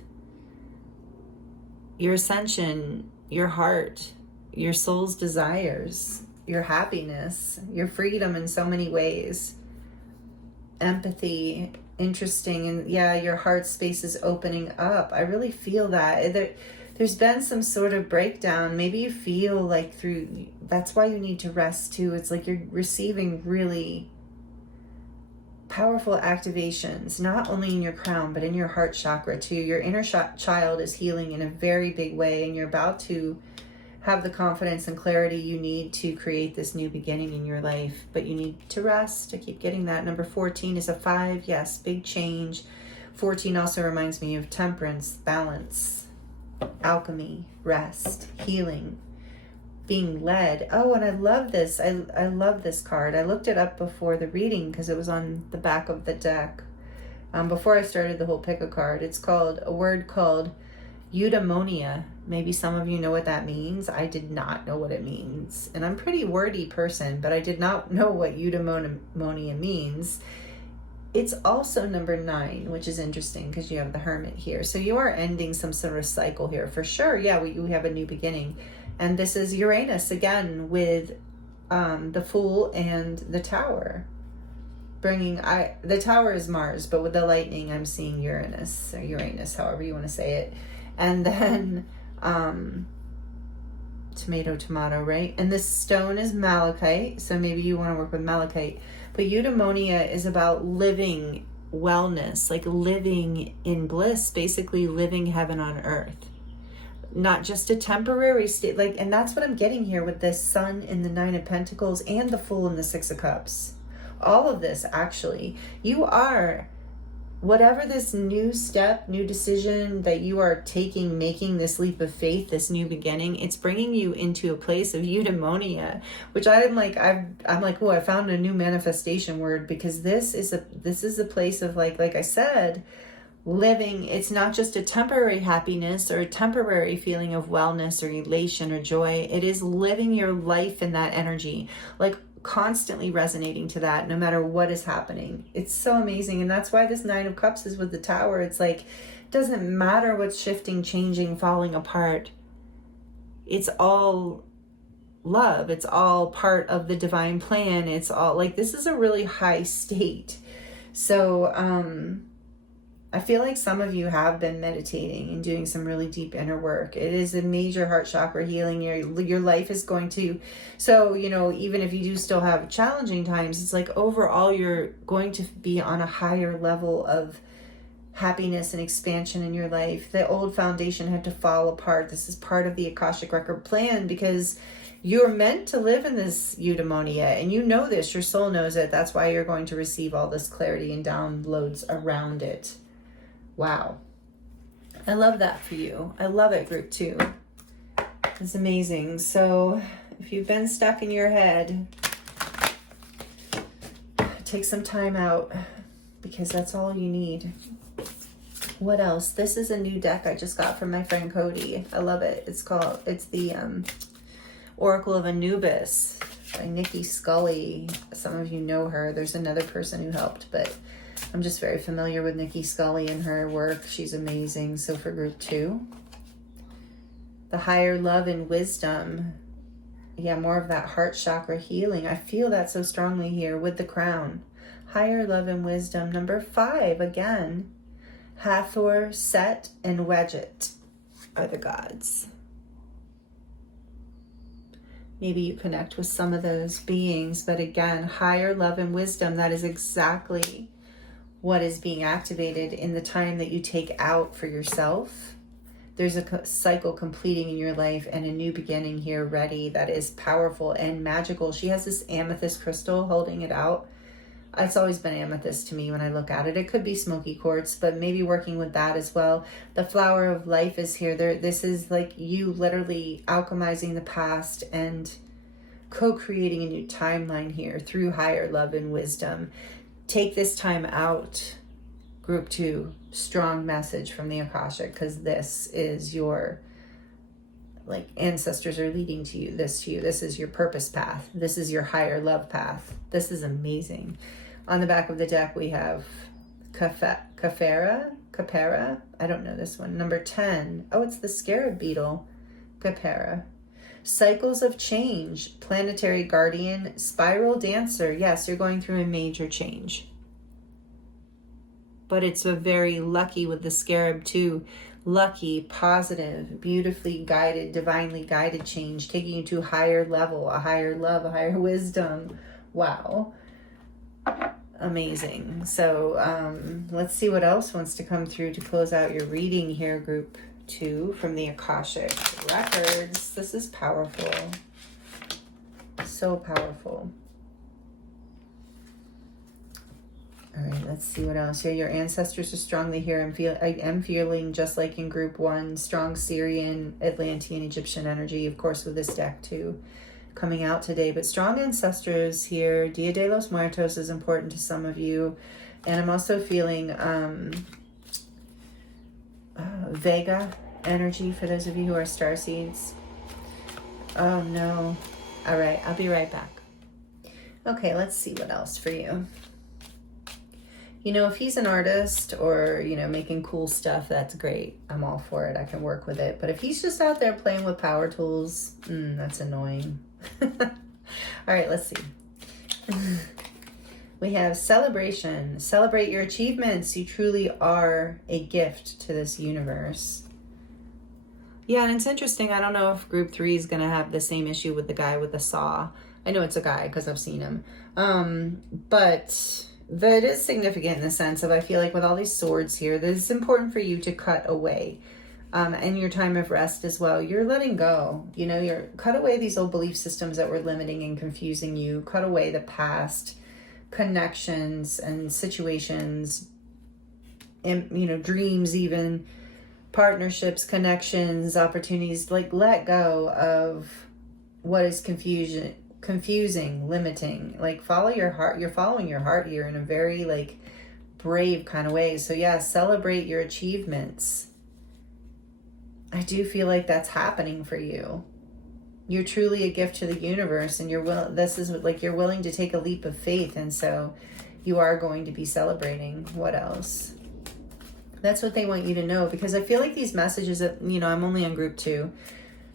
your ascension, your heart, your soul's desires, your happiness, your freedom in so many ways. Empathy, interesting, and yeah, your heart space is opening up. I really feel that. There's been some sort of breakdown. Maybe you feel like that's why you need to rest too. It's like you're receiving really powerful activations, not only in your crown, but in your heart chakra too. Your inner child is healing in a very big way, and you're about to have the confidence and clarity you need to create this new beginning in your life. But you need to rest. I keep getting that. Number 14 is a 5. Yes, big change. 14 also reminds me of temperance, balance, alchemy, rest, healing, being led. Oh, and I love this. I love this card. I looked it up before the reading because it was on the back of the deck. Before I started the whole pick a card. It's called a word called eudaimonia. Maybe some of you know what that means. I did not know what it means. And I'm a pretty wordy person, but I did not know what eudaimonia means. It's also number 9, which is interesting because you have the Hermit here. So you are ending some sort of cycle here for sure. Yeah, we have a new beginning. And this is Uranus again with the Fool and the Tower. The Tower is Mars, but with the lightning, I'm seeing Uranus, or Uranus, however you want to say it. And then tomato, right? And this stone is malachite, so maybe you want to work with malachite. But eudaimonia is about living wellness, like living in bliss, basically living heaven on earth. Not just a temporary state, and that's what I'm getting here with this Sun in the 9 of Pentacles and the Fool in the 6 of Cups. All of this, actually, you are, whatever this new step, new decision that you are taking, making this leap of faith, this new beginning, it's bringing you into a place of eudaimonia, which I'm like, oh, I found a new manifestation word, because this is a place of like I said, living. It's not just a temporary happiness or a temporary feeling of wellness or elation or joy. It is living your life in that energy, like constantly resonating to that no matter what is happening. It's so amazing. And that's why this 9 of Cups is with the Tower. It's like, it doesn't matter what's shifting, changing, falling apart. It's all love. It's all part of the divine plan. It's all like, this is a really high state. So I feel like some of you have been meditating and doing some really deep inner work. It is a major heart chakra healing. Your life is going to, so, you know, even if you do still have challenging times, it's like overall you're going to be on a higher level of happiness and expansion in your life. The old foundation had to fall apart. This is part of the Akashic Record plan, because you're meant to live in this eudaimonia, and you know this, your soul knows it. That's why you're going to receive all this clarity and downloads around it. Wow. I love that for you. I love it, group 2. It's amazing. So if you've been stuck in your head, take some time out, because that's all you need. What else? This is a new deck I just got from my friend Cody. I love it. It's the Oracle of Anubis by Nikki Scully. Some of you know her. There's another person who helped, but I'm just very familiar with Nikki Scully and her work. She's amazing. So for group 2, the higher love and wisdom. Yeah, more of that heart chakra healing. I feel that so strongly here with the crown. Higher love and wisdom. Number 5, again, Hathor, Set, and Wedget are the gods. Maybe you connect with some of those beings, but again, higher love and wisdom, that is exactly what is being activated in the time that you take out for yourself. There's a cycle completing in your life and a new beginning here ready that is powerful and magical. She has this amethyst crystal holding it out. It's always been amethyst to me when I look at it. It could be smoky quartz, but maybe working with that as well. The flower of life is here. This is like you literally alchemizing the past and co-creating a new timeline here through higher love and wisdom. take this time out, group 2, strong message from the Akashic, because this is your, like, ancestors are leading to you. This is your purpose path. This is your higher love path. This is amazing. On the back of the deck, we have Capera. I don't know this one. Number 10. Oh, it's the scarab beetle. Capera. Cycles of change. Planetary guardian. Spiral dancer. Yes, you're going through a major change. But it's a very lucky with the scarab too. Lucky, positive, beautifully guided, divinely guided change, taking you to a higher level, a higher love, a higher wisdom. Wow. Amazing. So let's see what else wants to come through to close out your reading here, group 2 from the Akashic Records. This is powerful. So powerful. All right, let's see what else here. Your ancestors are strongly here. I am feeling just like in group 1, strong Syrian, Atlantean, Egyptian energy, of course, with this deck too, coming out today. But strong ancestors here. Dia de los Muertos is important to some of you. And I'm also feeling Vega energy for those of you who are starseeds. Oh, no. All right, I'll be right back. Okay, let's see what else for you. You know, if he's an artist or, you know, making cool stuff, that's great. I'm all for it. I can work with it. But if he's just out there playing with power tools, that's annoying. All right, let's see. We have celebration. Celebrate your achievements. You truly are a gift to this universe. Yeah, and it's interesting. I don't know if group 3 is going to have the same issue with the guy with the saw. I know it's a guy because I've seen him. But it is significant in the sense of, I feel like with all these swords here, that it's important for you to cut away. And your time of rest as well. You're letting go. You know, you're cut away these old belief systems that were limiting and confusing you. Cut away the past connections and situations, and, you know, dreams, even partnerships, connections, opportunities. Like, let go of what is confusing, limiting. Like, follow your heart. You're following your heart here in a very, like, brave kind of way. So yeah, celebrate your achievements. I do feel like that's happening for you. You're truly a gift to the universe, and you're willing to take a leap of faith, and so you are going to be celebrating. What else? That's what they want you to know, because I feel like these messages that, you know, I'm only on group 2.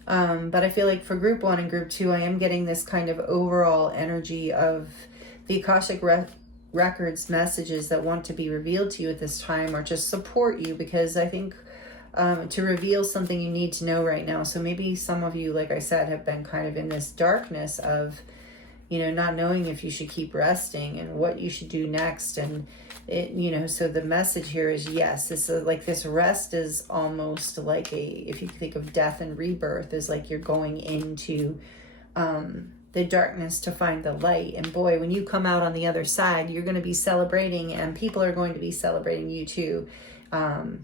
But I feel like for group 1 and group 2, I am getting this kind of overall energy of the Akashic Records messages that want to be revealed to you at this time, or just support you, because I think to reveal something you need to know right now. So maybe some of you, like I said, have been kind of in this darkness of, you know, not knowing if you should keep resting and what you should do next. And it, you know, so the message here is, yes, this is like, this rest is almost like if you think of death and rebirth, is like you're going into the darkness to find the light. And boy, when you come out on the other side, you're going to be celebrating, and people are going to be celebrating you too.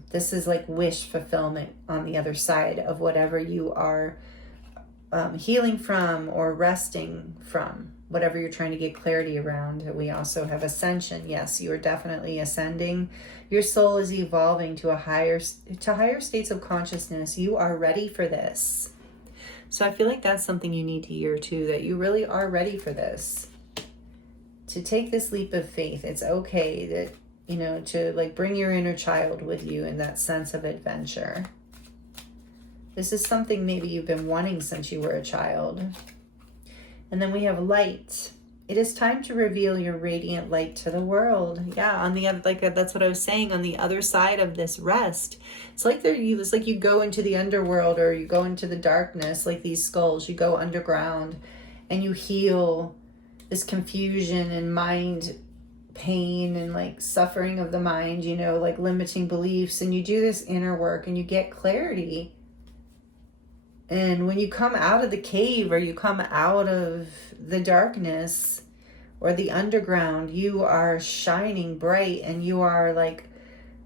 This is like wish fulfillment on the other side of whatever you are healing from or resting from, whatever you're trying to get clarity around. We also have ascension. Yes, you are definitely ascending. Your soul is evolving to higher states of consciousness. You are ready for this. So I feel like that's something you need to hear too, that you really are ready for this. To take this leap of faith. It's okay that, you know, to like bring your inner child with you in that sense of adventure. This is something maybe you've been wanting since you were a child. And then we have light. It is time to reveal your radiant light to the world. Yeah, on the other, like that's what I was saying, on the other side of this rest. It's like it's like you go into the underworld, or you go into the darkness, like these skulls. You go underground and you heal this confusion and mind pain and like suffering of the mind, you know, like limiting beliefs, and you do this inner work and you get clarity. And when you come out of the cave, or you come out of the darkness or the underground, you are shining bright, and you are like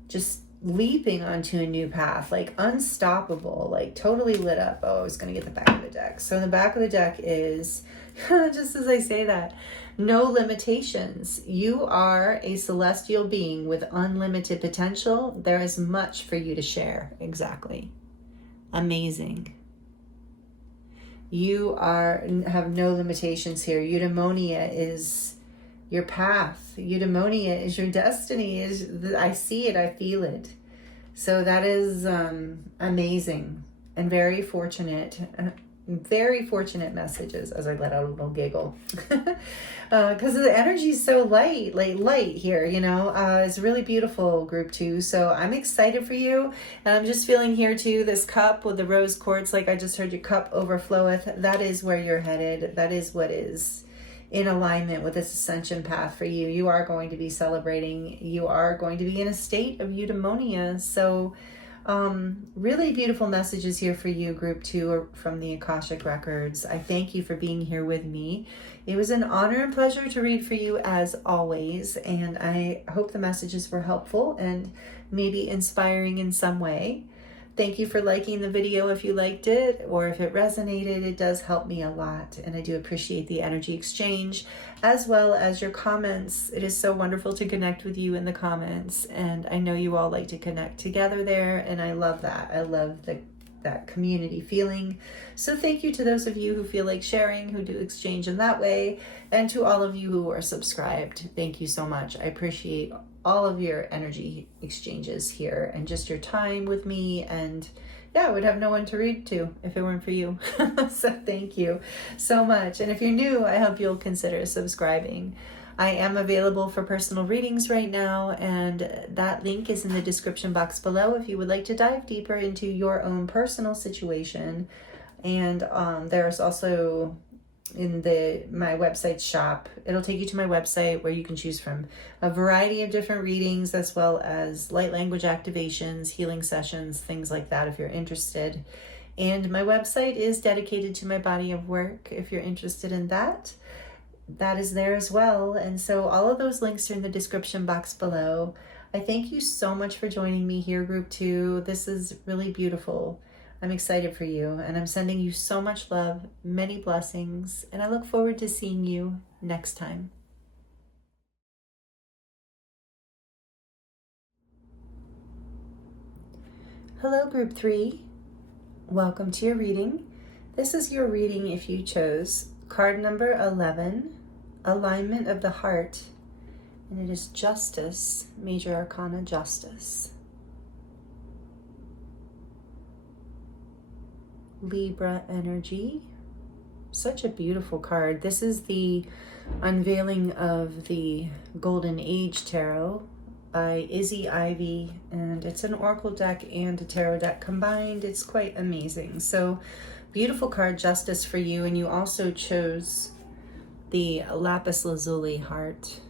just leaping onto a new path, like unstoppable, like totally lit up. Oh, I was going to get the back of the deck. So the back of the deck is, just as I say that, No limitations. You are a celestial being with unlimited potential. There is much for you to share. Exactly. Amazing. You have no limitations here. Eudaimonia is your path. Eudaimonia is your destiny. I see it, I feel it. So that is amazing and very fortunate. Very fortunate messages, as I let out a little giggle. Because the energy is so light here, you know. It's really beautiful, group 2. So I'm excited for you. And I'm just feeling here too, this cup with the rose quartz, like I just heard your cup overfloweth. That is where you're headed. That is what is in alignment with this ascension path for you. You are going to be celebrating. You are going to be in a state of eudaimonia. So really beautiful messages here for you, group 2 from the Akashic Records. I thank you for being here with me. It was an honor and pleasure to read for you as always, and I hope the messages were helpful and maybe inspiring in some way. Thank you for liking the video if you liked it, or if it resonated. It does help me a lot, and I do appreciate the energy exchange as well as your comments. It is so wonderful to connect with you in the comments, and I know you all like to connect together there, and I love that. I love that community feeling. So thank you to those of you who feel like sharing, who do exchange in that way, and to all of you who are subscribed. Thank you so much. I appreciate all of your energy exchanges here and just your time with me. And yeah, I would have no one to read to if it weren't for you. So thank you so much. And if you're new, I hope you'll consider subscribing. I am available for personal readings right now, and that link is in the description box below if you would like to dive deeper into your own personal situation. And there's also in my website shop, it'll take you to my website where you can choose from a variety of different readings, as well as light language activations, healing sessions, things like that if you're interested. And my website is dedicated to my body of work. If you're interested in that, that is there as well. And so all of those links are in the description box below. I thank you so much for joining me here, group 2. This is really beautiful. I'm excited for you, and I'm sending you so much love, many blessings, and I look forward to seeing you next time. Hello, group 3. Welcome to your reading. This is your reading if you chose card number 11, Alignment of the Heart, and it is Justice, Major Arcana Justice. Libra energy. Such a beautiful card. This is the unveiling of the Golden Age Tarot by Izzy Ivy, and it's an oracle deck and a tarot deck combined. It's quite amazing. So beautiful card, Justice, for you. And you also chose the Lapis Lazuli heart.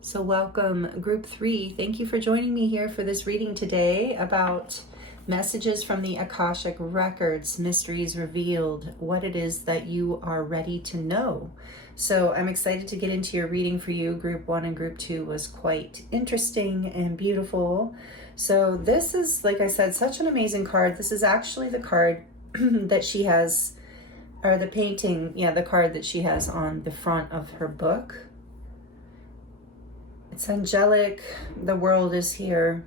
So welcome, group 3. Thank you for joining me here for this reading today about messages from the Akashic Records, mysteries revealed, what it is that you are ready to know. So I'm excited to get into your reading for you. Group 1 and group 2 was quite interesting and beautiful. So this is, like I said, such an amazing card. This is actually the card that she has, or the painting, the card that she has on the front of her book. It's angelic. The world is here.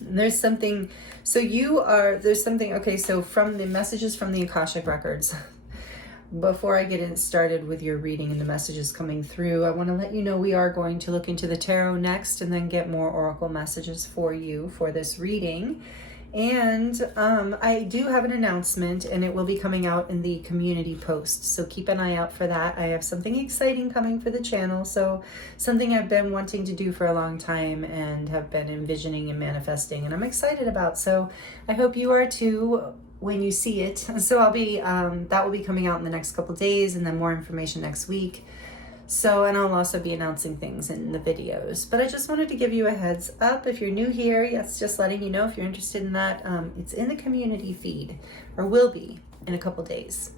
There's something, okay, so from the messages from the Akashic Records, before I get started with your reading and the messages coming through, I want to let you know we are going to look into the tarot next and then get more oracle messages for you for this reading. And I do have an announcement, and it will be coming out in the community post. So keep an eye out for that. I have something exciting coming for the channel. So something I've been wanting to do for a long time and have been envisioning and manifesting, and I'm excited about. So I hope you are too when you see it. So I'll be, that will be coming out in the next couple days, and then more information next week. So, and I'll also be announcing things in the videos, but I just wanted to give you a heads up. If you're new here, yes, just letting you know if you're interested in that, it's in the community feed, or will be in a couple days.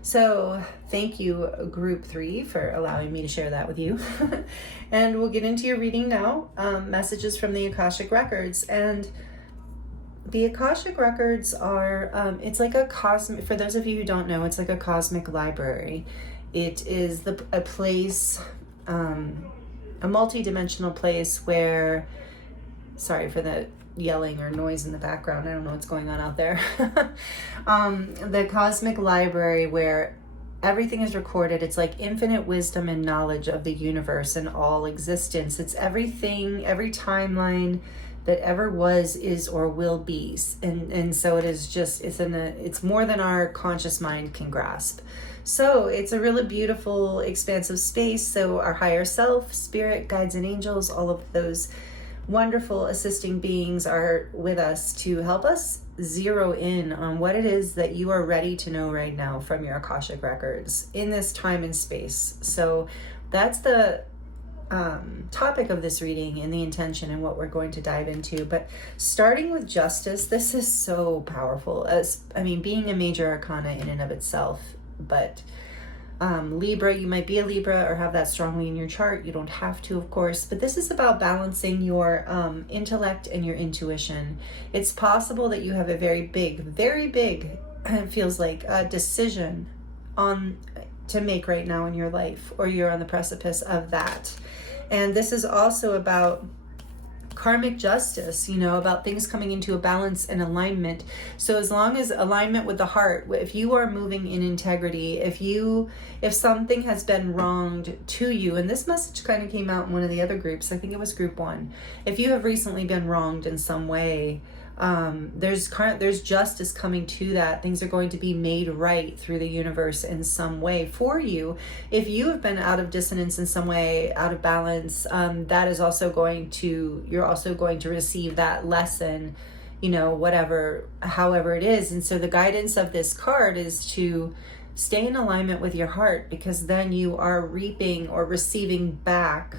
So thank you, group 3, for allowing me to share that with you. And we'll get into your reading now. Messages from the Akashic Records. And the Akashic Records are, it's like a cosmic, for those of you who don't know, it's like a cosmic library. It is a place, a multi-dimensional place where, sorry for the yelling or noise in the background, I don't know what's going on out there. The cosmic library where everything is recorded. It's like infinite wisdom and knowledge of the universe and all existence. It's everything, every timeline that ever was, is, or will be. And so it is just, it's more than our conscious mind can grasp. So it's a really beautiful, expansive space. So our higher self, spirit, guides, and angels, all of those wonderful assisting beings are with us to help us zero in on what it is that you are ready to know right now from your Akashic Records in this time and space. So that's the topic of this reading and the intention and what we're going to dive into. But starting with justice, this is so powerful. Being a major arcana in and of itself, but Libra, you might be a Libra or have that strongly in your chart. You don't have to, of course, but this is about balancing your intellect and your intuition. It's possible that you have a very big, it feels like a decision to make right now in your life, or you're on the precipice of that. And this is also about karmic justice, about things coming into a balance and alignment. So as long as alignment with the heart, if you are moving in integrity, if something has been wronged to you, and this message kind of came out in one of the other groups, I think it was group 1. If you have recently been wronged in some way, there's justice coming to that. Things are going to be made right through the universe in some way for you. If you have been out of dissonance in some way, out of balance, that is also you're also going to receive that lesson, however it is. And so the guidance of this card is to stay in alignment with your heart, because then you are reaping or receiving back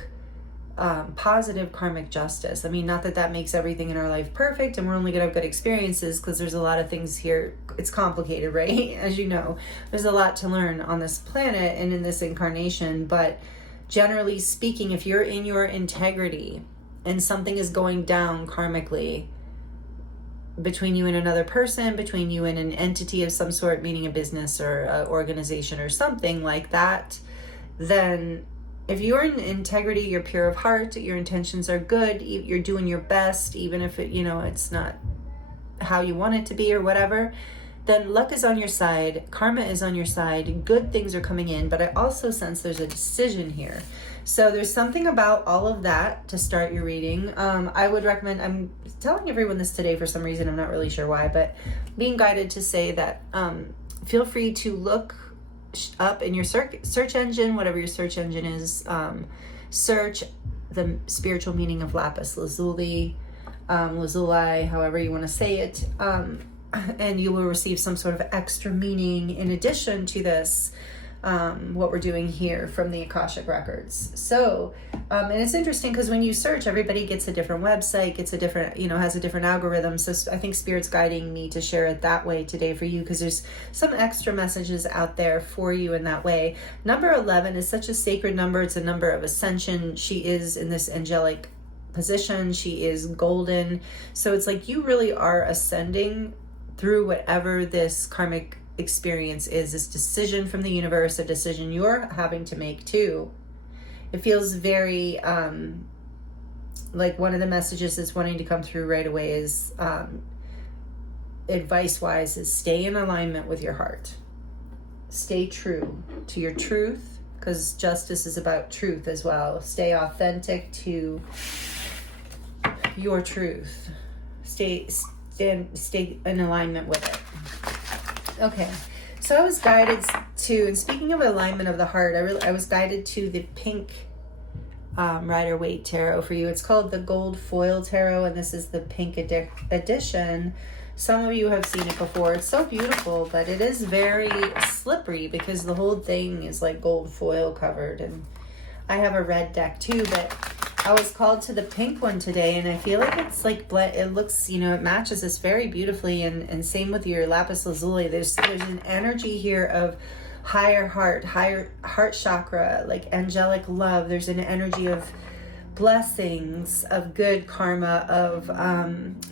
positive karmic justice. Not that makes everything in our life perfect and we're only gonna have good experiences, because there's a lot of things here. It's complicated, right? As you know, there's a lot to learn on this planet and in this incarnation. But generally speaking, if you're in your integrity and something is going down karmically between you and another person, between you and an entity of some sort, meaning a business or an organization or something like that, then if you're in integrity, you're pure of heart, your intentions are good, you're doing your best, even if it's not how you want it to be or whatever, then luck is on your side, karma is on your side, good things are coming in. But I also sense there's a decision here. So there's something about all of that to start your reading. I would recommend, I'm telling everyone this today for some reason, I'm not really sure why, but being guided to say that feel free to look up in your search engine, whatever your search engine is, search the spiritual meaning of Lapis Lazuli, Lazuli, however you want to say it, and you will receive some sort of extra meaning in addition to this, what we're doing here from the Akashic Records. So, and it's interesting because when you search, everybody gets a different website, gets a different, has a different algorithm. So I think Spirit's guiding me to share it that way today for you, because there's some extra messages out there for you in that way. Number 11 is such a sacred number. It's a number of ascension. She is in this angelic position. She is golden. So it's like you really are ascending through whatever this karmic experience is, this decision from the universe, a decision you're having to make too. It feels very like one of the messages that's wanting to come through right away is advice wise is stay in alignment with your heart, stay true to your truth, because justice is about truth as well. Stay authentic to your truth, stay in alignment with it. Okay, so I was guided to, and speaking of alignment of the heart, I was guided to the pink Rider-Waite Tarot for you. It's called the Gold Foil Tarot, and this is the pink edition. Some of you have seen it before. It's so beautiful, but it is very slippery because the whole thing is like gold foil covered. And I have a red deck too, but I was called to the pink one today, and I feel like it's like, it looks, it matches this very beautifully, and same with your Lapis Lazuli. There's an energy here of higher heart chakra, like angelic love. There's an energy of blessings, of good karma, of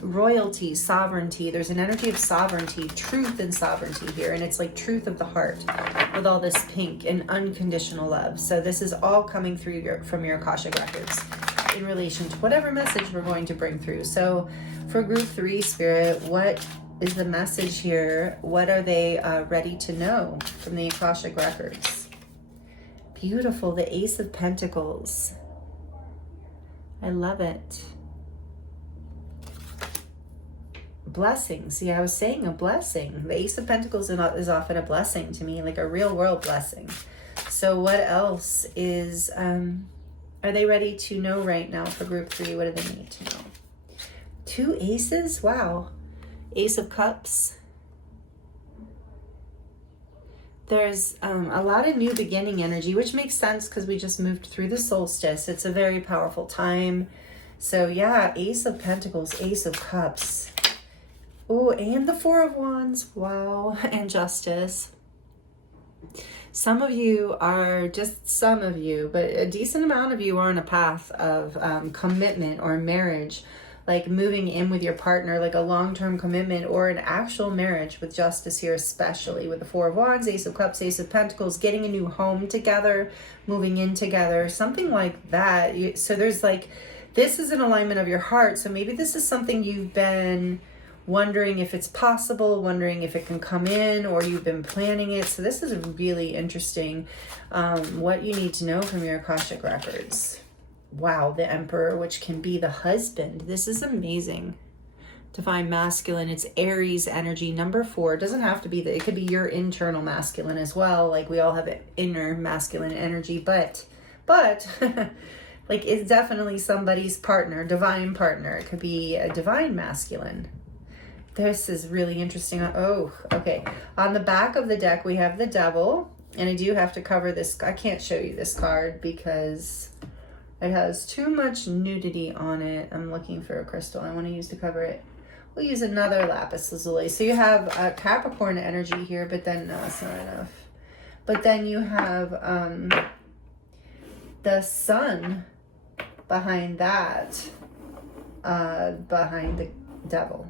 royalty, sovereignty. There's an energy of sovereignty, truth and sovereignty here, and it's like truth of the heart with all this pink and unconditional love. So this is all coming through from your Akashic Records in relation to whatever message we're going to bring through. So for group 3, Spirit, what is the message here? What are they ready to know from the Akashic Records? Beautiful, the Ace of Pentacles. I love it. Blessing. See, I was saying a blessing. The Ace of Pentacles is often a blessing to me, like a real world blessing. So what else is, are they ready to know right now for group 3? What do they need to know? 2 aces? Wow. Ace of Cups. There's a lot of new beginning energy, which makes sense because we just moved through the solstice. It's a very powerful time. So yeah, Ace of Pentacles, Ace of Cups. Oh, and the 4 of Wands. Wow. And Justice. Some of you are, just some of you, but a decent amount of you are on a path of commitment or marriage, like moving in with your partner, like a long-term commitment or an actual marriage with Justice here, especially with the 4 of Wands, Ace of Cups, Ace of Pentacles, getting a new home together, moving in together, something like that. So there's like, this is an alignment of your heart. So maybe this is something you've been wondering if it's possible, wondering if it can come in, or you've been planning it. So this is really interesting, what you need to know from your Akashic Records. Wow, the Emperor, which can be the husband. This is amazing. Divine Masculine, it's Aries energy, number 4. It doesn't have to be that, it could be your internal masculine as well. Like we all have inner masculine energy, but like it's definitely somebody's partner, divine partner. It could be a divine masculine. This is really interesting. Oh, okay. On the back of the deck, we have the Devil, and I do have to cover this. I can't show you this card because it has too much nudity on it. I'm looking for a crystal I want to use to cover it. We'll use another Lapis Lazuli. So you have a Capricorn energy here, but then, no, it's not enough. But then you have the Sun behind that, behind the Devil.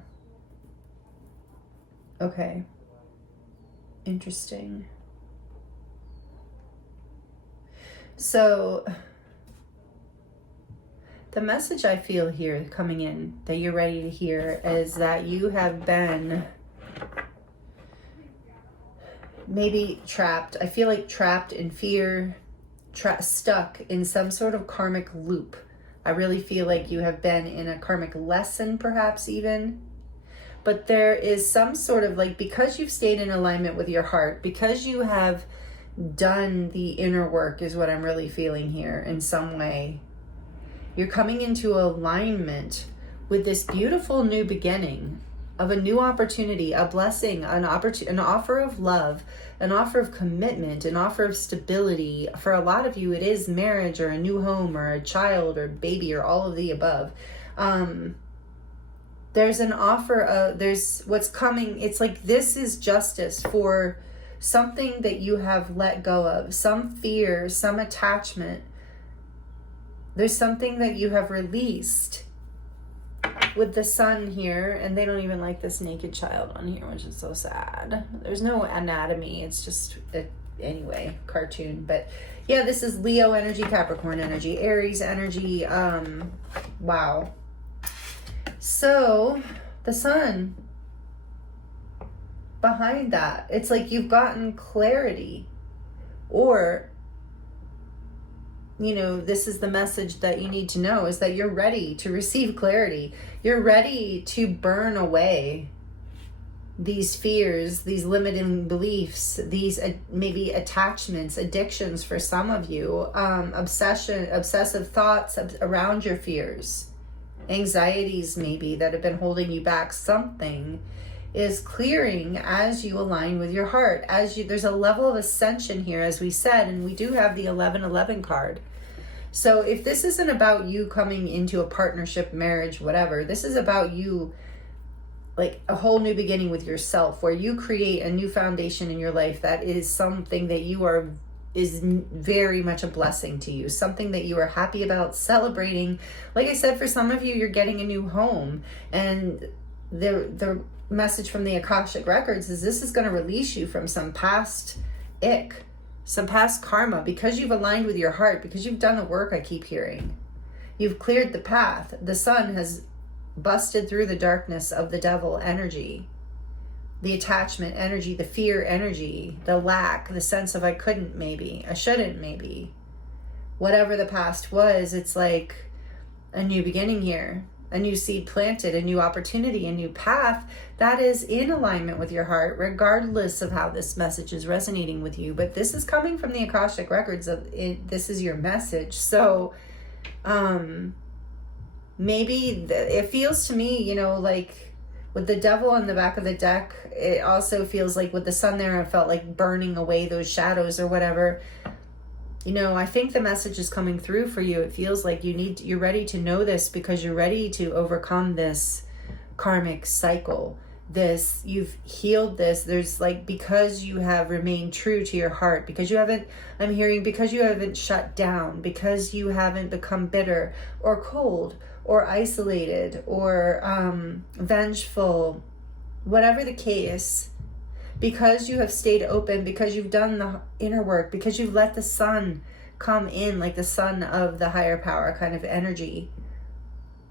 Okay. Interesting. So the message I feel here coming in that you're ready to hear is that you have been maybe trapped. I feel like trapped in fear, stuck in some sort of karmic loop. I really feel like you have been in a karmic lesson, perhaps even. But there is some sort of like, because you've stayed in alignment with your heart, because you have done the inner work is what I'm really feeling here in some way. You're coming into alignment with this beautiful new beginning of a new opportunity, a blessing, an offer of love, an offer of commitment, an offer of stability. For a lot of you, it is marriage or a new home or a child or baby or all of the above. There's an offer of, there's what's coming. It's like, this is justice for something that you have let go of, some fear, some attachment. There's something that you have released with the Sun here, and they don't even like this naked child on here, which is so sad. There's no anatomy. It's just, anyway, cartoon. But yeah, this is Leo energy, Capricorn energy, Aries energy. Wow. So the Sun behind that, it's like you've gotten clarity, or, you know, this is the message that you need to know, is that you're ready to receive clarity. You're ready to burn away these fears, these limiting beliefs, these maybe attachments, addictions for some of you, obsessive thoughts around your fears, anxieties maybe that have been holding you back. Something is clearing as you align with your heart. There's a level of ascension here, as we said, and we do have the 1111 card. So if this isn't about you coming into a partnership, marriage, whatever, this is about you, like a whole new beginning with yourself, where you create a new foundation in your life that is something that you are is very much a blessing to you, something that you are happy about celebrating. Like I said, for some of you, you're getting a new home, and the message from the Akashic Records is this is going to release you from some past ick, some past karma, because you've aligned with your heart, because you've done the work. I keep hearing you've cleared the path. The sun has busted through the darkness of the devil energy, the attachment energy, the fear energy, the lack, the sense of I couldn't, maybe I shouldn't, maybe whatever the past was. It's like a new beginning here, a new seed planted, a new opportunity, a new path that is in alignment with your heart, regardless of how this message is resonating with you. But this is coming from the Akashic Records of it. This is your message. So maybe it feels to me, you know, like with the devil on the back of the deck, it also feels like with the sun there, it felt like burning away those shadows or whatever. You know, I think the message is coming through for you. It feels like you're ready to know this, because you're ready to overcome this karmic cycle. This, you've healed this. There's like, because you have remained true to your heart, because you haven't, I'm hearing, because you haven't shut down, because you haven't become bitter or cold or isolated or vengeful, whatever the case, because you have stayed open, because you've done the inner work, because you've let the sun come in, like the sun of the higher power kind of energy,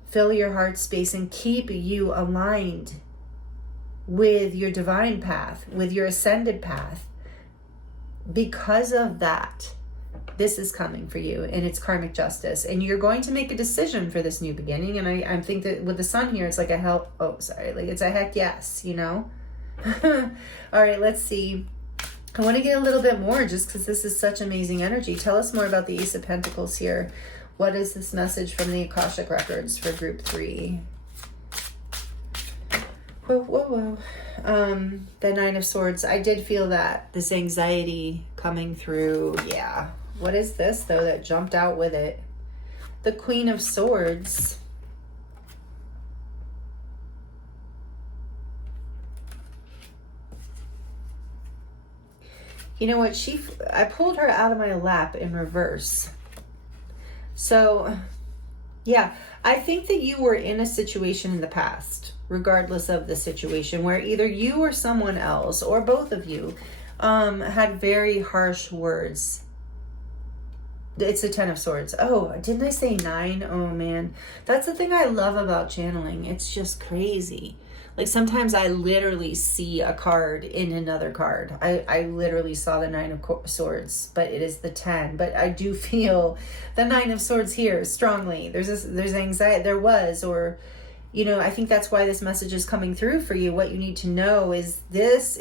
fill your heart space and keep you aligned with your divine path, with your ascended path. Because of that, this is coming for you, and it's karmic justice, and you're going to make a decision for this new beginning. And I think that with the sun here, it's like it's a heck yes, you know. All right, let's see. I want to get a little bit more, just because this is such amazing energy. Tell us more about the Ace of Pentacles here. What is this message from the Akashic Records for group 3? Whoa. The Nine of Swords. I did feel that, this anxiety coming through. Yeah. What is this, though, that jumped out with it? The Queen of Swords. You know what? I pulled her out of my lap in reverse. So, yeah, I think that you were in a situation in the past, regardless of the situation, where either you or someone else, or both of you, had very harsh words. It's the 10 of Swords. Oh, didn't I say 9? Oh, man. That's the thing I love about channeling. It's just crazy. Like, sometimes I literally see a card in another card. I literally saw the 9 of Swords, but it is the 10. But I do feel the 9 of Swords here strongly. There's anxiety. There was, or, you know, I think that's why this message is coming through for you. What you need to know is this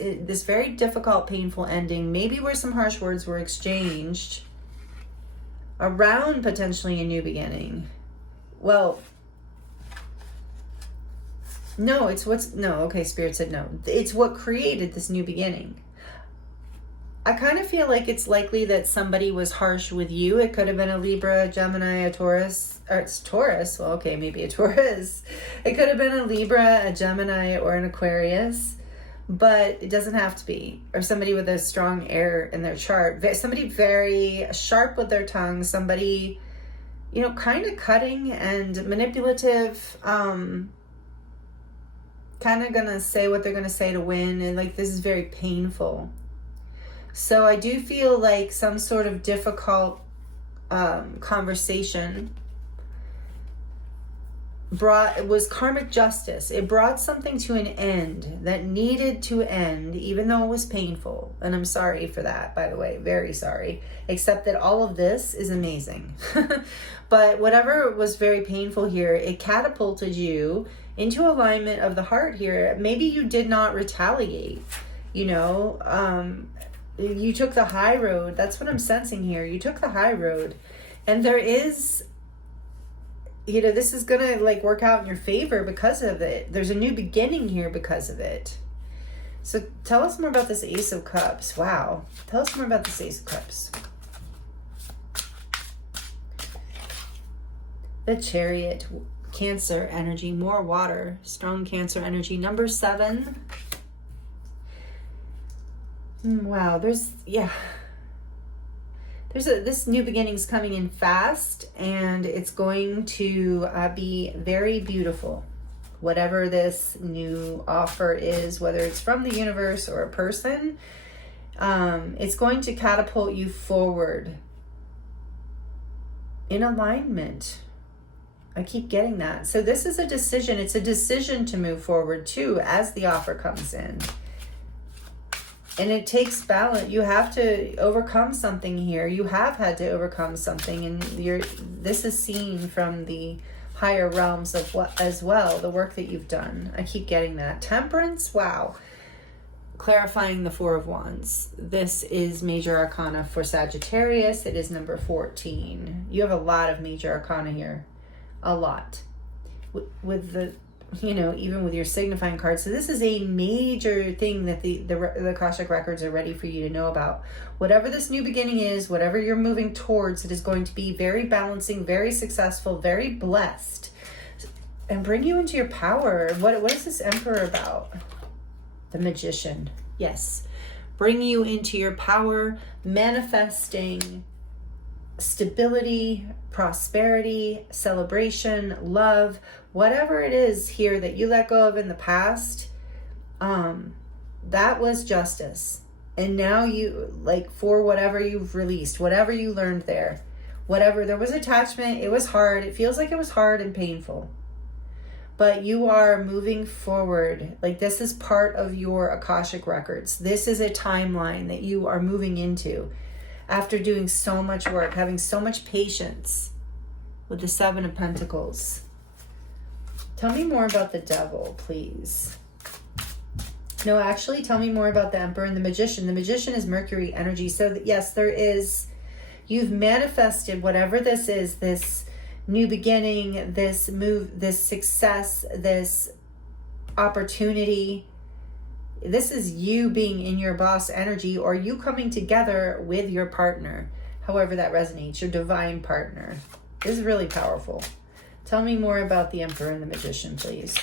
very difficult, painful ending, maybe where some harsh words were exchanged, around potentially a new beginning. Well, no, okay, Spirit said no. It's what created this new beginning. I kind of feel like it's likely that somebody was harsh with you. It could have been a Libra, a Gemini, a Taurus, or it's Taurus. Well, okay, maybe a Taurus. It could have been a Libra, a Gemini, or an Aquarius, but it doesn't have to be. Or somebody with a strong air in their chart. Somebody very sharp with their tongue. Somebody, you know, kind of cutting and manipulative. Kind of gonna say what they're gonna say to win. And like, this is very painful. So I do feel like some sort of difficult conversation was karmic justice. It brought something to an end that needed to end, even though it was painful. And I'm sorry for that, by the way, very sorry. Except that all of this is amazing. But whatever was very painful here, it catapulted you into alignment of the heart here. Maybe you did not retaliate, you know. You took the high road. That's what I'm sensing here. You took the high road. And there is, you know, this is going to like work out in your favor because of it. There's a new beginning here because of it. So tell us more about this Ace of Cups. Wow. Tell us more about this Ace of Cups. The Chariot, Cancer energy, more water, strong Cancer energy. Number 7. Wow, yeah. this new beginning's coming in fast, and it's going to be very beautiful. Whatever this new offer is, whether it's from the universe or a person, it's going to catapult you forward in alignment. I keep getting that. So this is a decision. It's a decision to move forward too as the offer comes in. And it takes balance. You have to overcome something here. You have had to overcome something, and this is seen from the higher realms of what as well, the work that you've done. I keep getting that. Temperance, wow. Clarifying the Four of Wands. This is major arcana for Sagittarius. It is number 14. You have a lot of major arcana here. A lot. With the, even with your signifying cards. So this is a major thing that the Akashic Records are ready for you to know about. Whatever this new beginning is, whatever you're moving towards, it is going to be very balancing, very successful, very blessed, and bring you into your power. What is this Emperor about? The Magician. Yes. Bring you into your power, manifesting stability, prosperity, celebration, love, whatever it is here that you let go of in the past, that was justice. And now you, for whatever you've released, whatever you learned there, whatever, there was attachment, it was hard. It feels like it was hard and painful. But you are moving forward. This is part of your Akashic Records. This is a timeline that you are moving into after doing so much work, having so much patience with the Seven of Pentacles. Tell me more about the Devil, please. No, actually, tell me more about the Emperor and the Magician. The Magician is Mercury energy. So yes, you've manifested whatever this is, this new beginning, this move, this success, this opportunity. This is you being in your boss energy, or you coming together with your partner, however that resonates, your divine partner. This is really powerful. Tell me more about the Emperor and the Magician, please.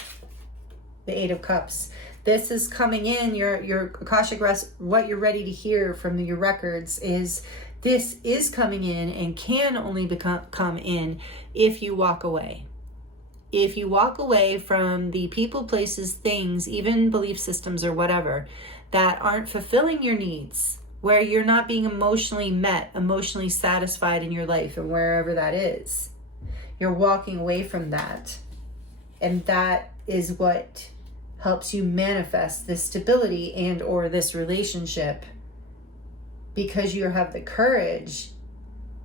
The Eight of Cups. This is coming in, your Akashic what you're ready to hear from your records is this is coming in and can only come in if you walk away. If you walk away from the people, places, things, even belief systems or whatever, that aren't fulfilling your needs, where you're not being emotionally met, emotionally satisfied in your life and wherever that is, you're walking away from that. And that is what helps you manifest this stability and or this relationship, because you have the courage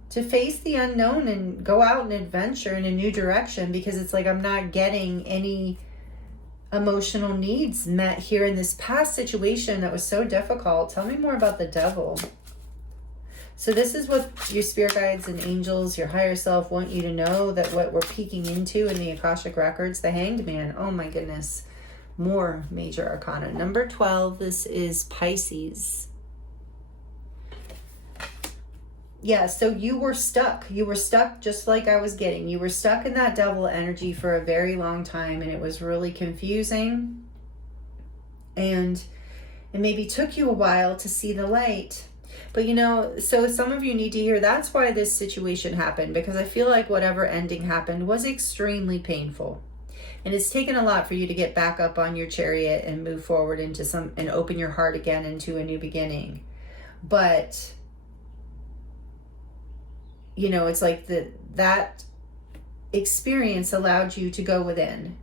to face the unknown and go out and adventure in a new direction, because it's I'm not getting any emotional needs met here in this past situation that was so difficult. Tell me more about the Devil. So this is what your spirit guides and angels, your higher self, want you to know, that what we're peeking into in the Akashic Records. The Hanged Man. Oh my goodness. More major arcana. Number 12, this is Pisces. Yeah, so you were stuck. You were stuck just like I was getting. You were stuck in that Devil energy for a very long time, and it was really confusing. And it maybe took you a while to see the light. But so some of you need to hear that's why this situation happened, because I feel like whatever ending happened was extremely painful. And it's taken a lot for you to get back up on your chariot and move forward into and open your heart again into a new beginning. But it's that experience allowed you to go within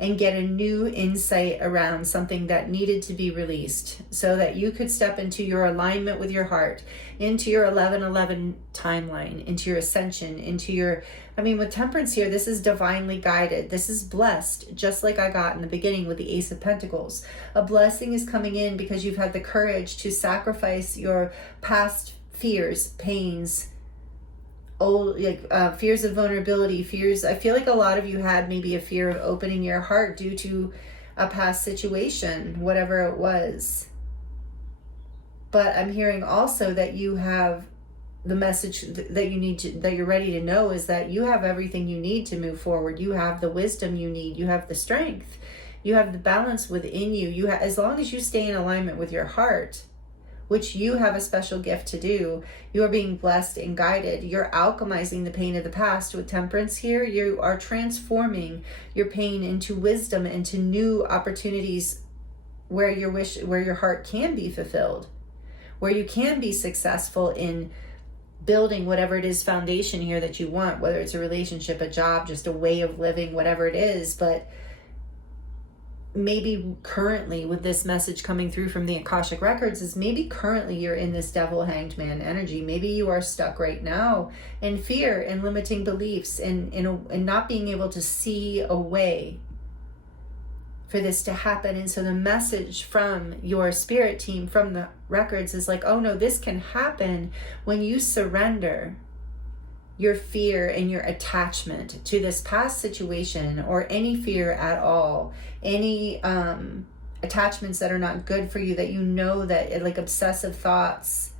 and get a new insight around something that needed to be released, so that you could step into your alignment with your heart, into your 1111 timeline, into your ascension, into your, with Temperance here, this is divinely guided. This is blessed, just like I got in the beginning with the Ace of Pentacles. A blessing is coming in because you've had the courage to sacrifice your past fears, pains, fears of vulnerability, fears. I feel like a lot of you had maybe a fear of opening your heart due to a past situation, whatever it was. But I'm hearing also that you have the message that you're ready to know is that you have everything you need to move forward. You have the wisdom you need. You have the strength. You have the balance within you. As long as you stay in alignment with your heart, which you have a special gift to do. You are being blessed and guided. You're alchemizing the pain of the past with temperance here. You are transforming your pain into wisdom, into new opportunities where your heart can be fulfilled, where you can be successful in building whatever it is foundation here that you want, whether it's a relationship, a job, just a way of living, whatever it is. But maybe currently with this message coming through from the Akashic Records is maybe currently you're in this devil hanged man energy. Maybe you are stuck right now in fear and limiting beliefs and not being able to see a way for this to happen. And so the message from your spirit team, from the records, is like, oh no, this can happen when you surrender your fear and your attachment to this past situation, or any fear at all, any attachments that are not good for you, that you know that, like obsessive thoughts,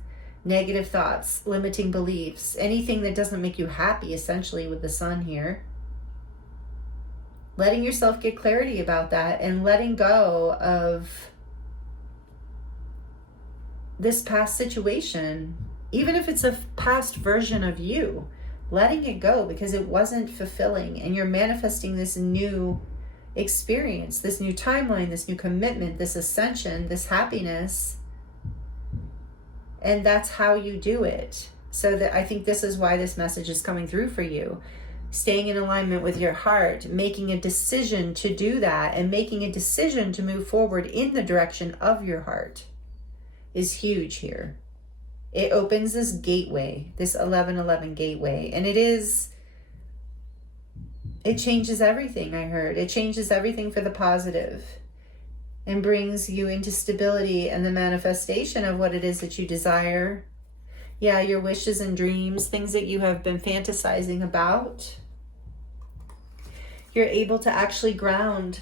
negative thoughts, limiting beliefs, anything that doesn't make you happy, essentially, with the sun here. Letting yourself get clarity about that and letting go of this past situation, even if it's a past version of you. Letting it go because it wasn't fulfilling, and you're manifesting this new experience, this new timeline, this new commitment, this ascension, this happiness. And that's how you do it. So that I think this is why this message is coming through for you. Staying in alignment with your heart, making a decision to do that, and making a decision to move forward in the direction of your heart is huge here. It opens this gateway, this 1111 gateway, and it changes everything. I heard it changes everything for the positive and brings you into stability and the manifestation of what it is that you desire. Yeah, your wishes and dreams, things that you have been fantasizing about. You're able to actually ground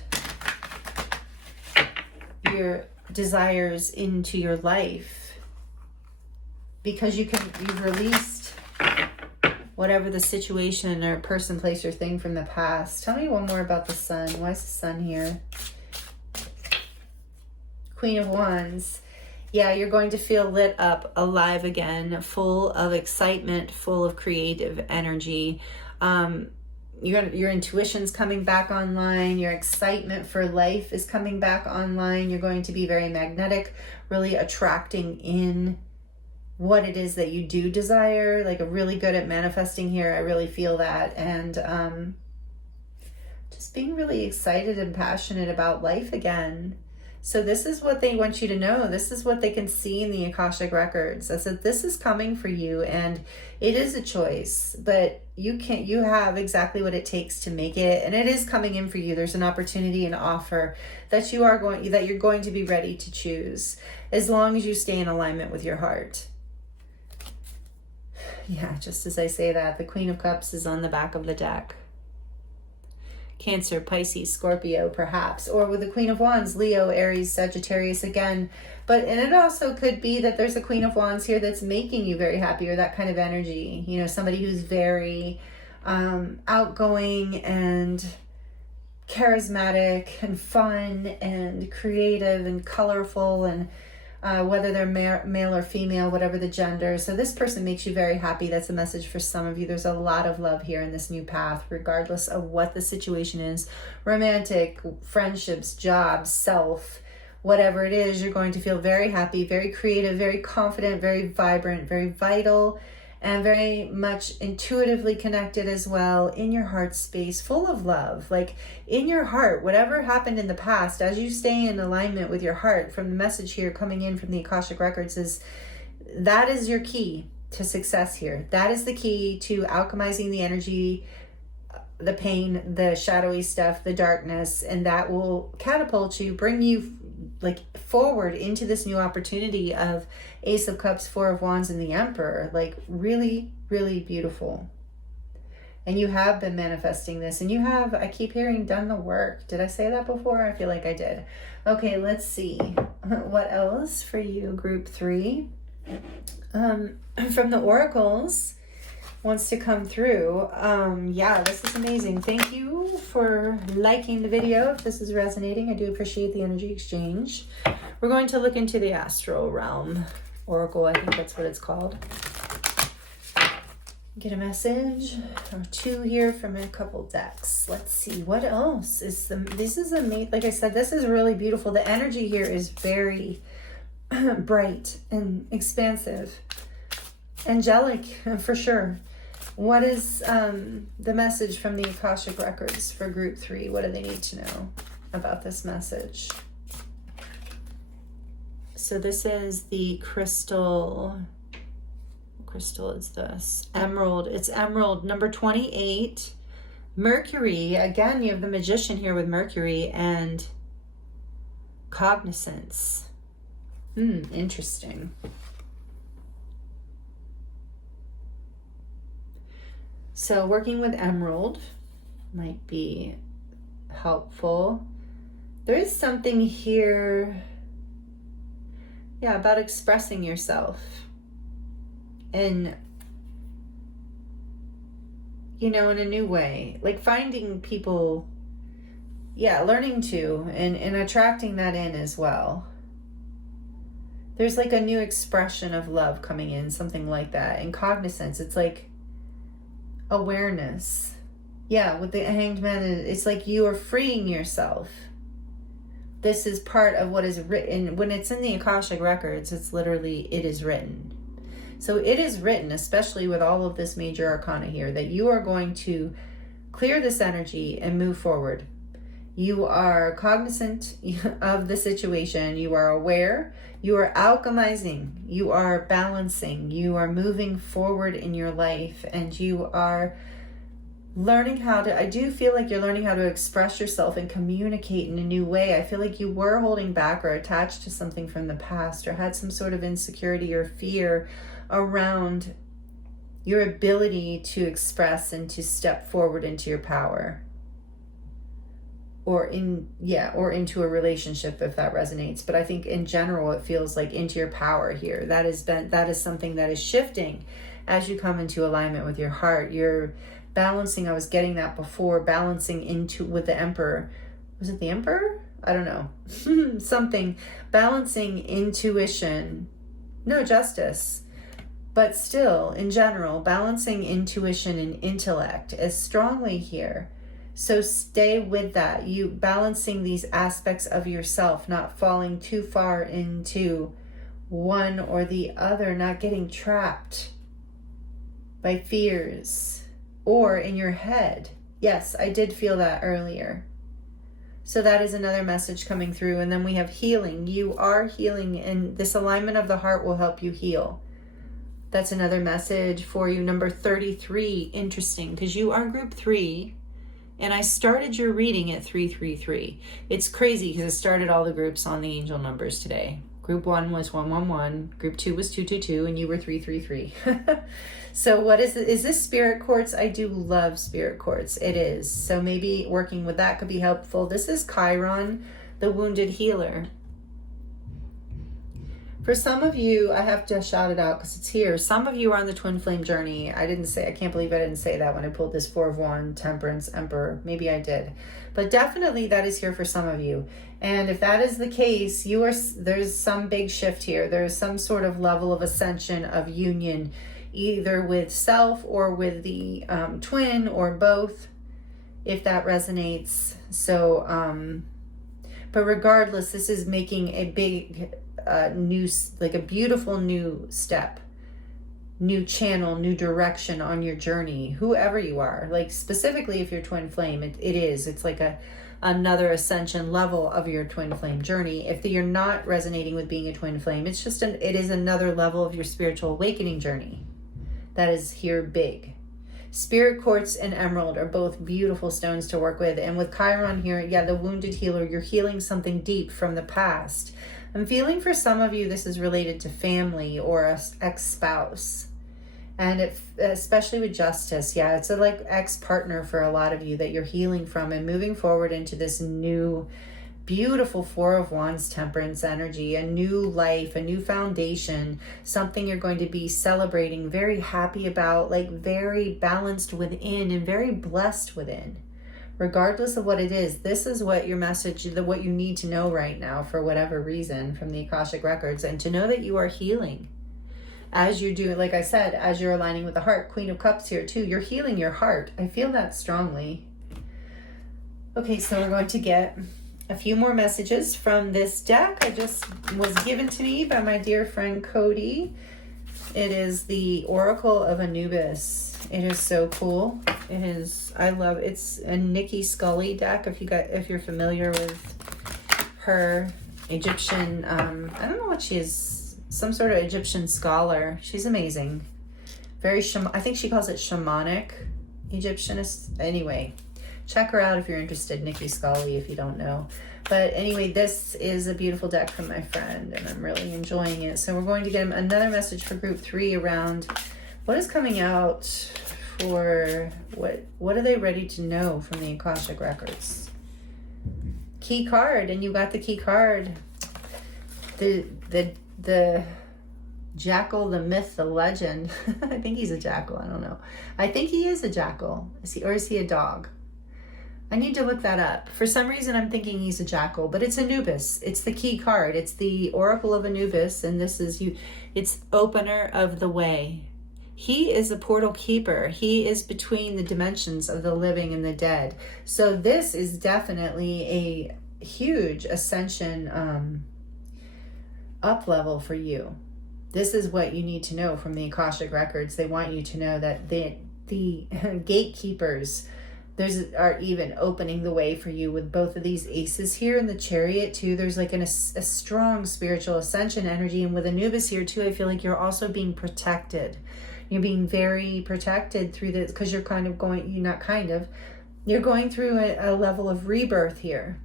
your desires into your life, because you've released whatever the situation or person, place, or thing from the past. Tell me one more about the sun. Why is the sun here? Queen of Wands. Yeah, you're going to feel lit up, alive again, full of excitement, full of creative energy. Your intuition's coming back online. Your excitement for life is coming back online. You're going to be very magnetic, really attracting in what it is that you do desire. Like, really good at manifesting here. I really feel that. And just being really excited and passionate about life again. So this is what they want you to know. This is what they can see in the Akashic Records. I said, this is coming for you, and it is a choice, but you have exactly what it takes to make it, and it is coming in for you. There's an opportunity, an offer that you're going to be ready to choose, as long as you stay in alignment with your heart. Yeah, just as I say that, the Queen of Cups is on the back of the deck. Cancer, Pisces, Scorpio, perhaps. Or with the Queen of Wands, Leo, Aries, Sagittarius again. And it also could be that there's a Queen of Wands here that's making you very happy, or that kind of energy. You know, somebody who's very outgoing and charismatic and fun and creative and colorful, and whether they're male or female, whatever the gender. So this person makes you very happy. That's a message for some of you. There's a lot of love here in this new path, regardless of what the situation is. Romantic, friendships, jobs, self, whatever it is, you're going to feel very happy, very creative, very confident, very vibrant, very vital, and very much intuitively connected as well, in your heart space, full of love. Like, in your heart, whatever happened in the past, as you stay in alignment with your heart, from the message here coming in from the Akashic Records, is that is your key to success here. That is the key to alchemizing the energy, the pain, the shadowy stuff, the darkness, and that will catapult you, bring you like forward into this new opportunity of Ace of Cups, Four of Wands, and the Emperor. Like, really, really beautiful. And you have been manifesting this, and you have, I keep hearing, done the work. Did I say that before? I feel like I did. Okay, let's see. What else for you, group 3? From the oracles wants to come through. Yeah, this is amazing. Thank you for liking the video. If this is resonating, I do appreciate the energy exchange. We're going to look into the astral realm. Oracle, I think that's what it's called. Get a message or two here from a couple decks. Let's see what else is this is amazing. Like I said, this is really beautiful. The energy here is very bright and expansive, angelic for sure. What is the message from the Akashic Records for group 3? What do they need to know about this message? So this is the crystal. What crystal is this? Emerald. It's emerald number 28. Mercury. Again, you have the Magician here with Mercury and cognizance. Interesting. So working with emerald might be helpful. There is something here, yeah, about expressing yourself and, you know, in a new way, like finding people, yeah, learning to and attracting that in as well. There's like a new expression of love coming in, something like that. And cognizance, it's like awareness. Yeah, with the Hanged Man, it's like you are freeing yourself. This is part of what is written. When it's in the Akashic Records, it's literally, it is written. So it is written, especially with all of this major arcana here, that you are going to clear this energy and move forward. You are cognizant of the situation. You are aware. You are alchemizing. You are balancing. You are moving forward in your life. And you are learning how to, I do feel like you're learning how to express yourself and communicate in a new way. I feel like you were holding back or attached to something from the past or had some sort of insecurity or fear around your ability to express and to step forward into your power. Or into a relationship, if that resonates. But I think in general, it feels like into your power here. That is something that is shifting as you come into alignment with your heart. You're balancing. I was getting that before, balancing into with the Emperor. Was it the Emperor? I don't know. Something balancing intuition. No, justice. But still, in general, balancing intuition and intellect as strongly here. So stay with that. You balancing these aspects of yourself, not falling too far into one or the other, not getting trapped by fears or in your head. Yes, I did feel that earlier. So that is another message coming through. And then we have healing. You are healing, and this alignment of the heart will help you heal. That's another message for you. Number 33, interesting, because you are group 3. And I started your reading at 333. It's crazy because I started all the groups on the angel numbers today. Group 1 was 111. Group 2 was 222, and you were 333. So what is it? Is this spirit quartz? I do love spirit quartz. It is. So maybe working with that could be helpful. This is Chiron, the wounded healer. For some of you, I have to shout it out because it's here. Some of you are on the twin flame journey. I can't believe I didn't say that when I pulled this 4 of Wands, Temperance, Emperor. Maybe I did. But definitely that is here for some of you. And if that is the case, there's some big shift here. There's some sort of level of ascension, of union, either with self or with the twin or both, if that resonates. So, but regardless, this is making a big new, like a beautiful new step, new channel, new direction on your journey, whoever you are. Like specifically if you're twin flame, it's like another ascension level of your twin flame journey. If you're not resonating with being a twin flame, it is another level of your spiritual awakening journey that is here big. Spirit quartz and emerald are both beautiful stones to work with. And with Chiron here, yeah, the wounded healer, you're healing something deep from the past. I'm feeling for some of you this is related to family or a ex-spouse. And especially with justice, yeah, it's a like ex-partner for a lot of you that you're healing from and moving forward into this new, beautiful 4 of Wands temperance energy, a new life, a new foundation, something you're going to be celebrating, very happy about, like very balanced within and very blessed within. Regardless of what it is, this is what your message, what you need to know right now for whatever reason from the Akashic Records, and to know that you are healing. as you do, like I said, as you're aligning with the heart. Queen of Cups here too. You're healing your heart. I feel that strongly. Okay, so we're going to get a few more messages from this deck. I just was given to me by my dear friend Cody. It is the Oracle of Anubis. It is so cool. It is, I love, it's a Nikki Scully deck. If you're familiar with her, Egyptian, I don't know what she is, some sort of Egyptian scholar. She's amazing. Very I think she calls it shamanic Egyptianist. Anyway, check her out if you're interested, Nikki Scully, if you don't know. But anyway, this is a beautiful deck from my friend, and I'm really enjoying it. So we're going to get another message for group 3 around what is coming out for, what are they ready to know from the Akashic Records? Key card, and you got the key card. The jackal, the myth, the legend. I think he's a jackal, I don't know. I think he is a jackal. Is he a dog? I need to look that up. For some reason, I'm thinking he's a jackal, but it's Anubis. It's the key card. It's the Oracle of Anubis, and this is you. It's opener of the way. He is a portal keeper. He is between the dimensions of the living and the dead. So this is definitely a huge ascension up level for you. This is what you need to know from the Akashic Records. They want you to know that the gatekeepers are even opening the way for you with both of these aces here in the Chariot too. There's like a strong spiritual ascension energy, and with Anubis here too, I feel like you're also being protected. You're being very protected through this because you're kind of going, you're going through a level of rebirth here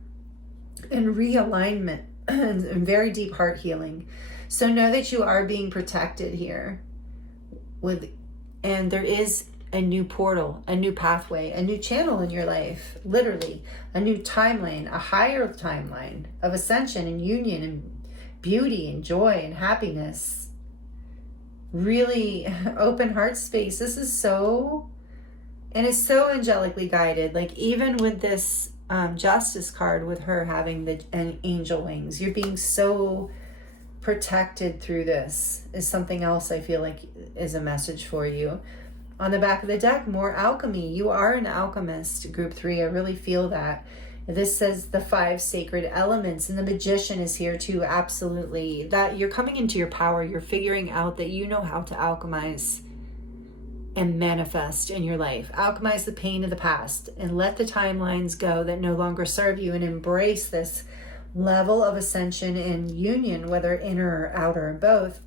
and realignment and very deep heart healing. So know that you are being protected here and there is a new portal, a new pathway, a new channel in your life, literally a new timeline, a higher timeline of ascension and union and beauty and joy and happiness. Really open heart space. This is so, and it's so angelically guided. Like even with this Justice card, with her having the angel wings, you're being so protected through this is something else I feel like is a message for you. On the back of the deck, more alchemy. You are an alchemist, group 3. I really feel that. This says the 5 sacred elements, and the magician is here too. Absolutely. That you're coming into your power. You're figuring out that you know how to alchemize and manifest in your life. Alchemize the pain of the past and let the timelines go that no longer serve you, and embrace this level of ascension and union, whether inner or outer or both.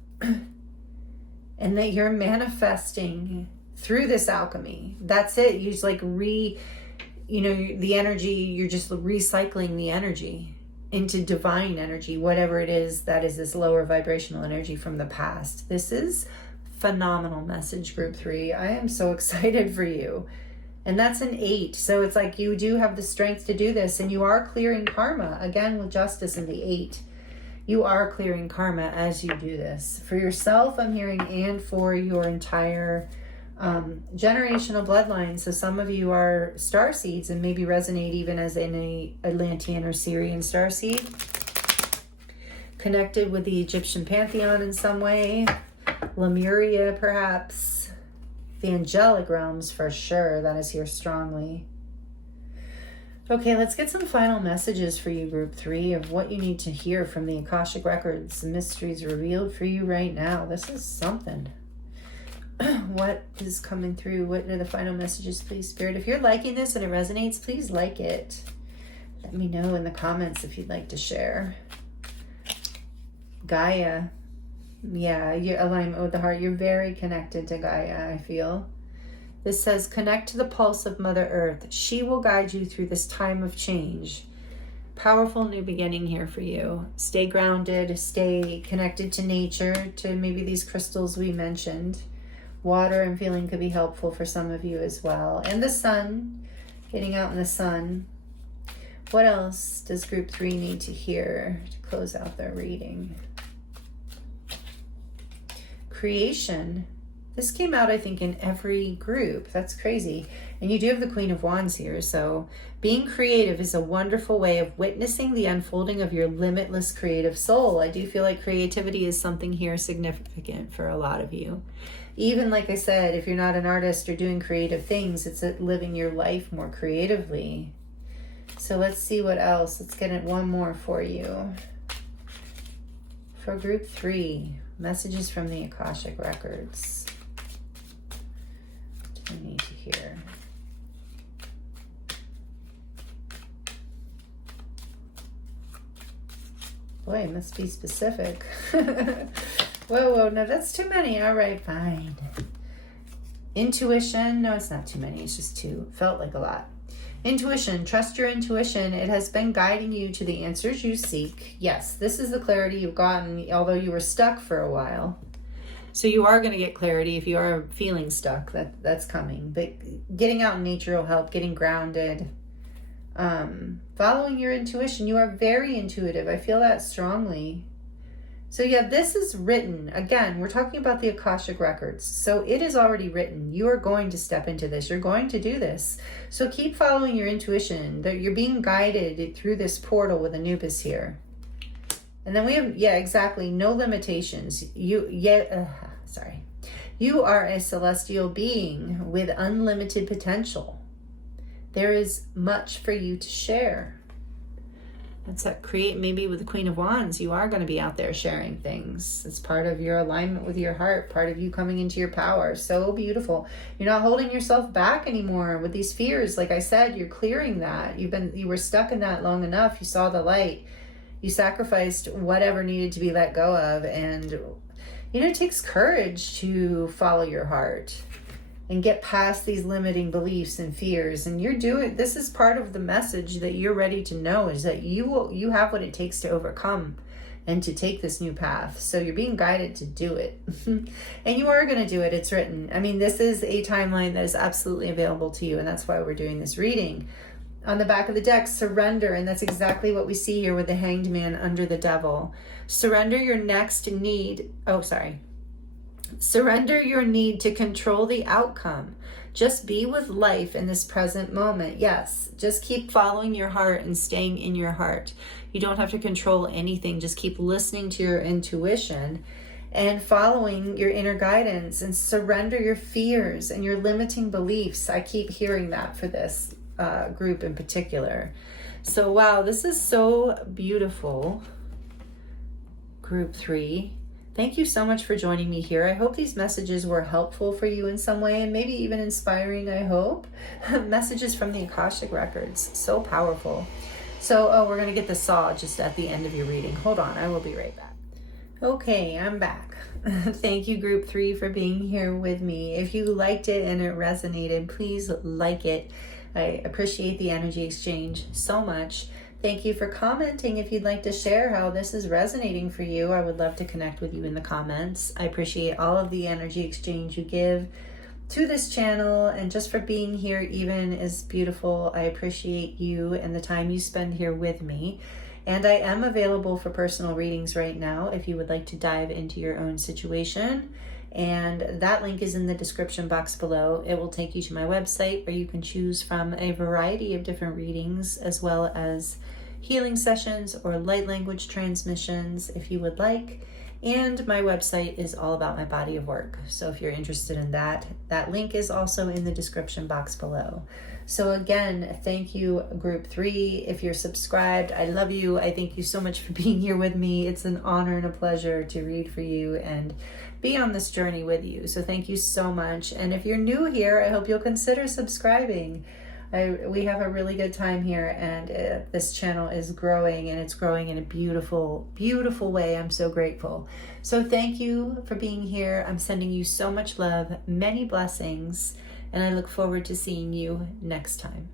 And that you're manifesting through this alchemy. That's it. You just like the energy, you're just recycling the energy into divine energy, whatever it is that is this lower vibrational energy from the past. This is phenomenal message, group 3. I am so excited for you. And that's an 8. So it's like you do have the strength to do this, and you are clearing karma. Again, with Justice and the 8. You are clearing karma as you do this. For yourself, I'm hearing, and for your entire generational bloodline. So some of you are starseeds and maybe resonate even as an Atlantean or Syrian starseed, connected with the Egyptian pantheon in some way, Lemuria perhaps, the angelic realms for sure. That is here strongly. Okay, let's get some final messages for you, group 3, of what you need to hear from the Akashic Records. Mysteries revealed for you right now. This is something. What is coming through? What are the final messages, please, Spirit? If you're liking this and it resonates, please like it. Let me know in the comments if you'd like to share. Gaia. Yeah, your alignment with the heart. You're very connected to Gaia, I feel. This says, connect to the pulse of Mother Earth. She will guide you through this time of change. Powerful new beginning here for you. Stay grounded. Stay connected to nature, to maybe these crystals we mentioned. Water and feeling could be helpful for some of you as well. And the sun, getting out in the sun. What else does group 3 need to hear to close out their reading? Creation. This came out, I think, in every group. That's crazy. And you do have the Queen of Wands here. So being creative is a wonderful way of witnessing the unfolding of your limitless creative soul. I do feel like creativity is something here significant for a lot of you. Even like I said, if you're not an artist or doing creative things, it's living your life more creatively. So let's see what else. Let's get it one more for you. For group 3, messages from the Akashic Records. What do I need to hear? Boy, it must be specific. Whoa, no, that's too many. All right, fine. Intuition. No, it's not too many. It's just 2. Felt like a lot. Intuition. Trust your intuition. It has been guiding you to the answers you seek. Yes, this is the clarity you've gotten, although you were stuck for a while. So you are going to get clarity if you are feeling stuck. That's coming. But getting out in nature will help. Getting grounded. Following your intuition. You are very intuitive. I feel that strongly. So yeah, this is written. Again, we're talking about the Akashic Records. So it is already written. You are going to step into this. You're going to do this. So keep following your intuition. That you're being guided through this portal with Anubis here. And then we have, yeah, exactly, no limitations. You are a celestial being with unlimited potential. There is much for you to share. That's that create, maybe with the Queen of Wands, you are going to be out there sharing things. It's part of your alignment with your heart, part of you coming into your power. So beautiful. You're not holding yourself back anymore with these fears. Like I said, you're clearing that. You were stuck in that long enough. You saw the light. You sacrificed whatever needed to be let go of. And, you know, it takes courage to follow your heart and get past these limiting beliefs and fears. And this is part of the message that you're ready to know, is that you have what it takes to overcome and to take this new path. So you're being guided to do it. And you are going to do it. It's written. I mean, this is a timeline that is absolutely available to you. And that's why we're doing this reading. On the back of the deck, surrender. And that's exactly what we see here with the Hanged Man under the Devil. Surrender your next need. Surrender your need to control the outcome. Just be with life in this present moment. Yes, just keep following your heart and staying in your heart. You don't have to control anything. Just keep listening to your intuition and following your inner guidance, and surrender your fears and your limiting beliefs. I keep hearing that for this group in particular. So wow, this is so beautiful. Group 3. Thank you so much for joining me here. I hope these messages were helpful for you in some way, and maybe even inspiring, I hope. Messages from the Akashic Records. So powerful. So, we're going to get the saw just at the end of your reading. Hold on, I will be right back. Okay, I'm back. Thank you, Group 3, for being here with me. If you liked it and it resonated, please like it. I appreciate the energy exchange so much. Thank you for commenting. If you'd like to share how this is resonating for you, I would love to connect with you in the comments. I appreciate all of the energy exchange you give to this channel, and just for being here even is beautiful. I appreciate you and the time you spend here with me. And I am available for personal readings right now if you would like to dive into your own situation. And that link is in the description box below. It will take you to my website where you can choose from a variety of different readings, as well as healing sessions or light language transmissions if you would like. And my website is all about my body of work. So if you're interested in that, that link is also in the description box below. So again, thank you, Group 3. If you're subscribed, I love you. I thank you so much for being here with me. It's an honor and a pleasure to read for you and be on this journey with you. So thank you so much. And if you're new here, I hope you'll consider subscribing. We have a really good time here, and this channel is growing, and it's growing in a beautiful, beautiful way. I'm so grateful. So thank you for being here. I'm sending you so much love, many blessings, and I look forward to seeing you next time.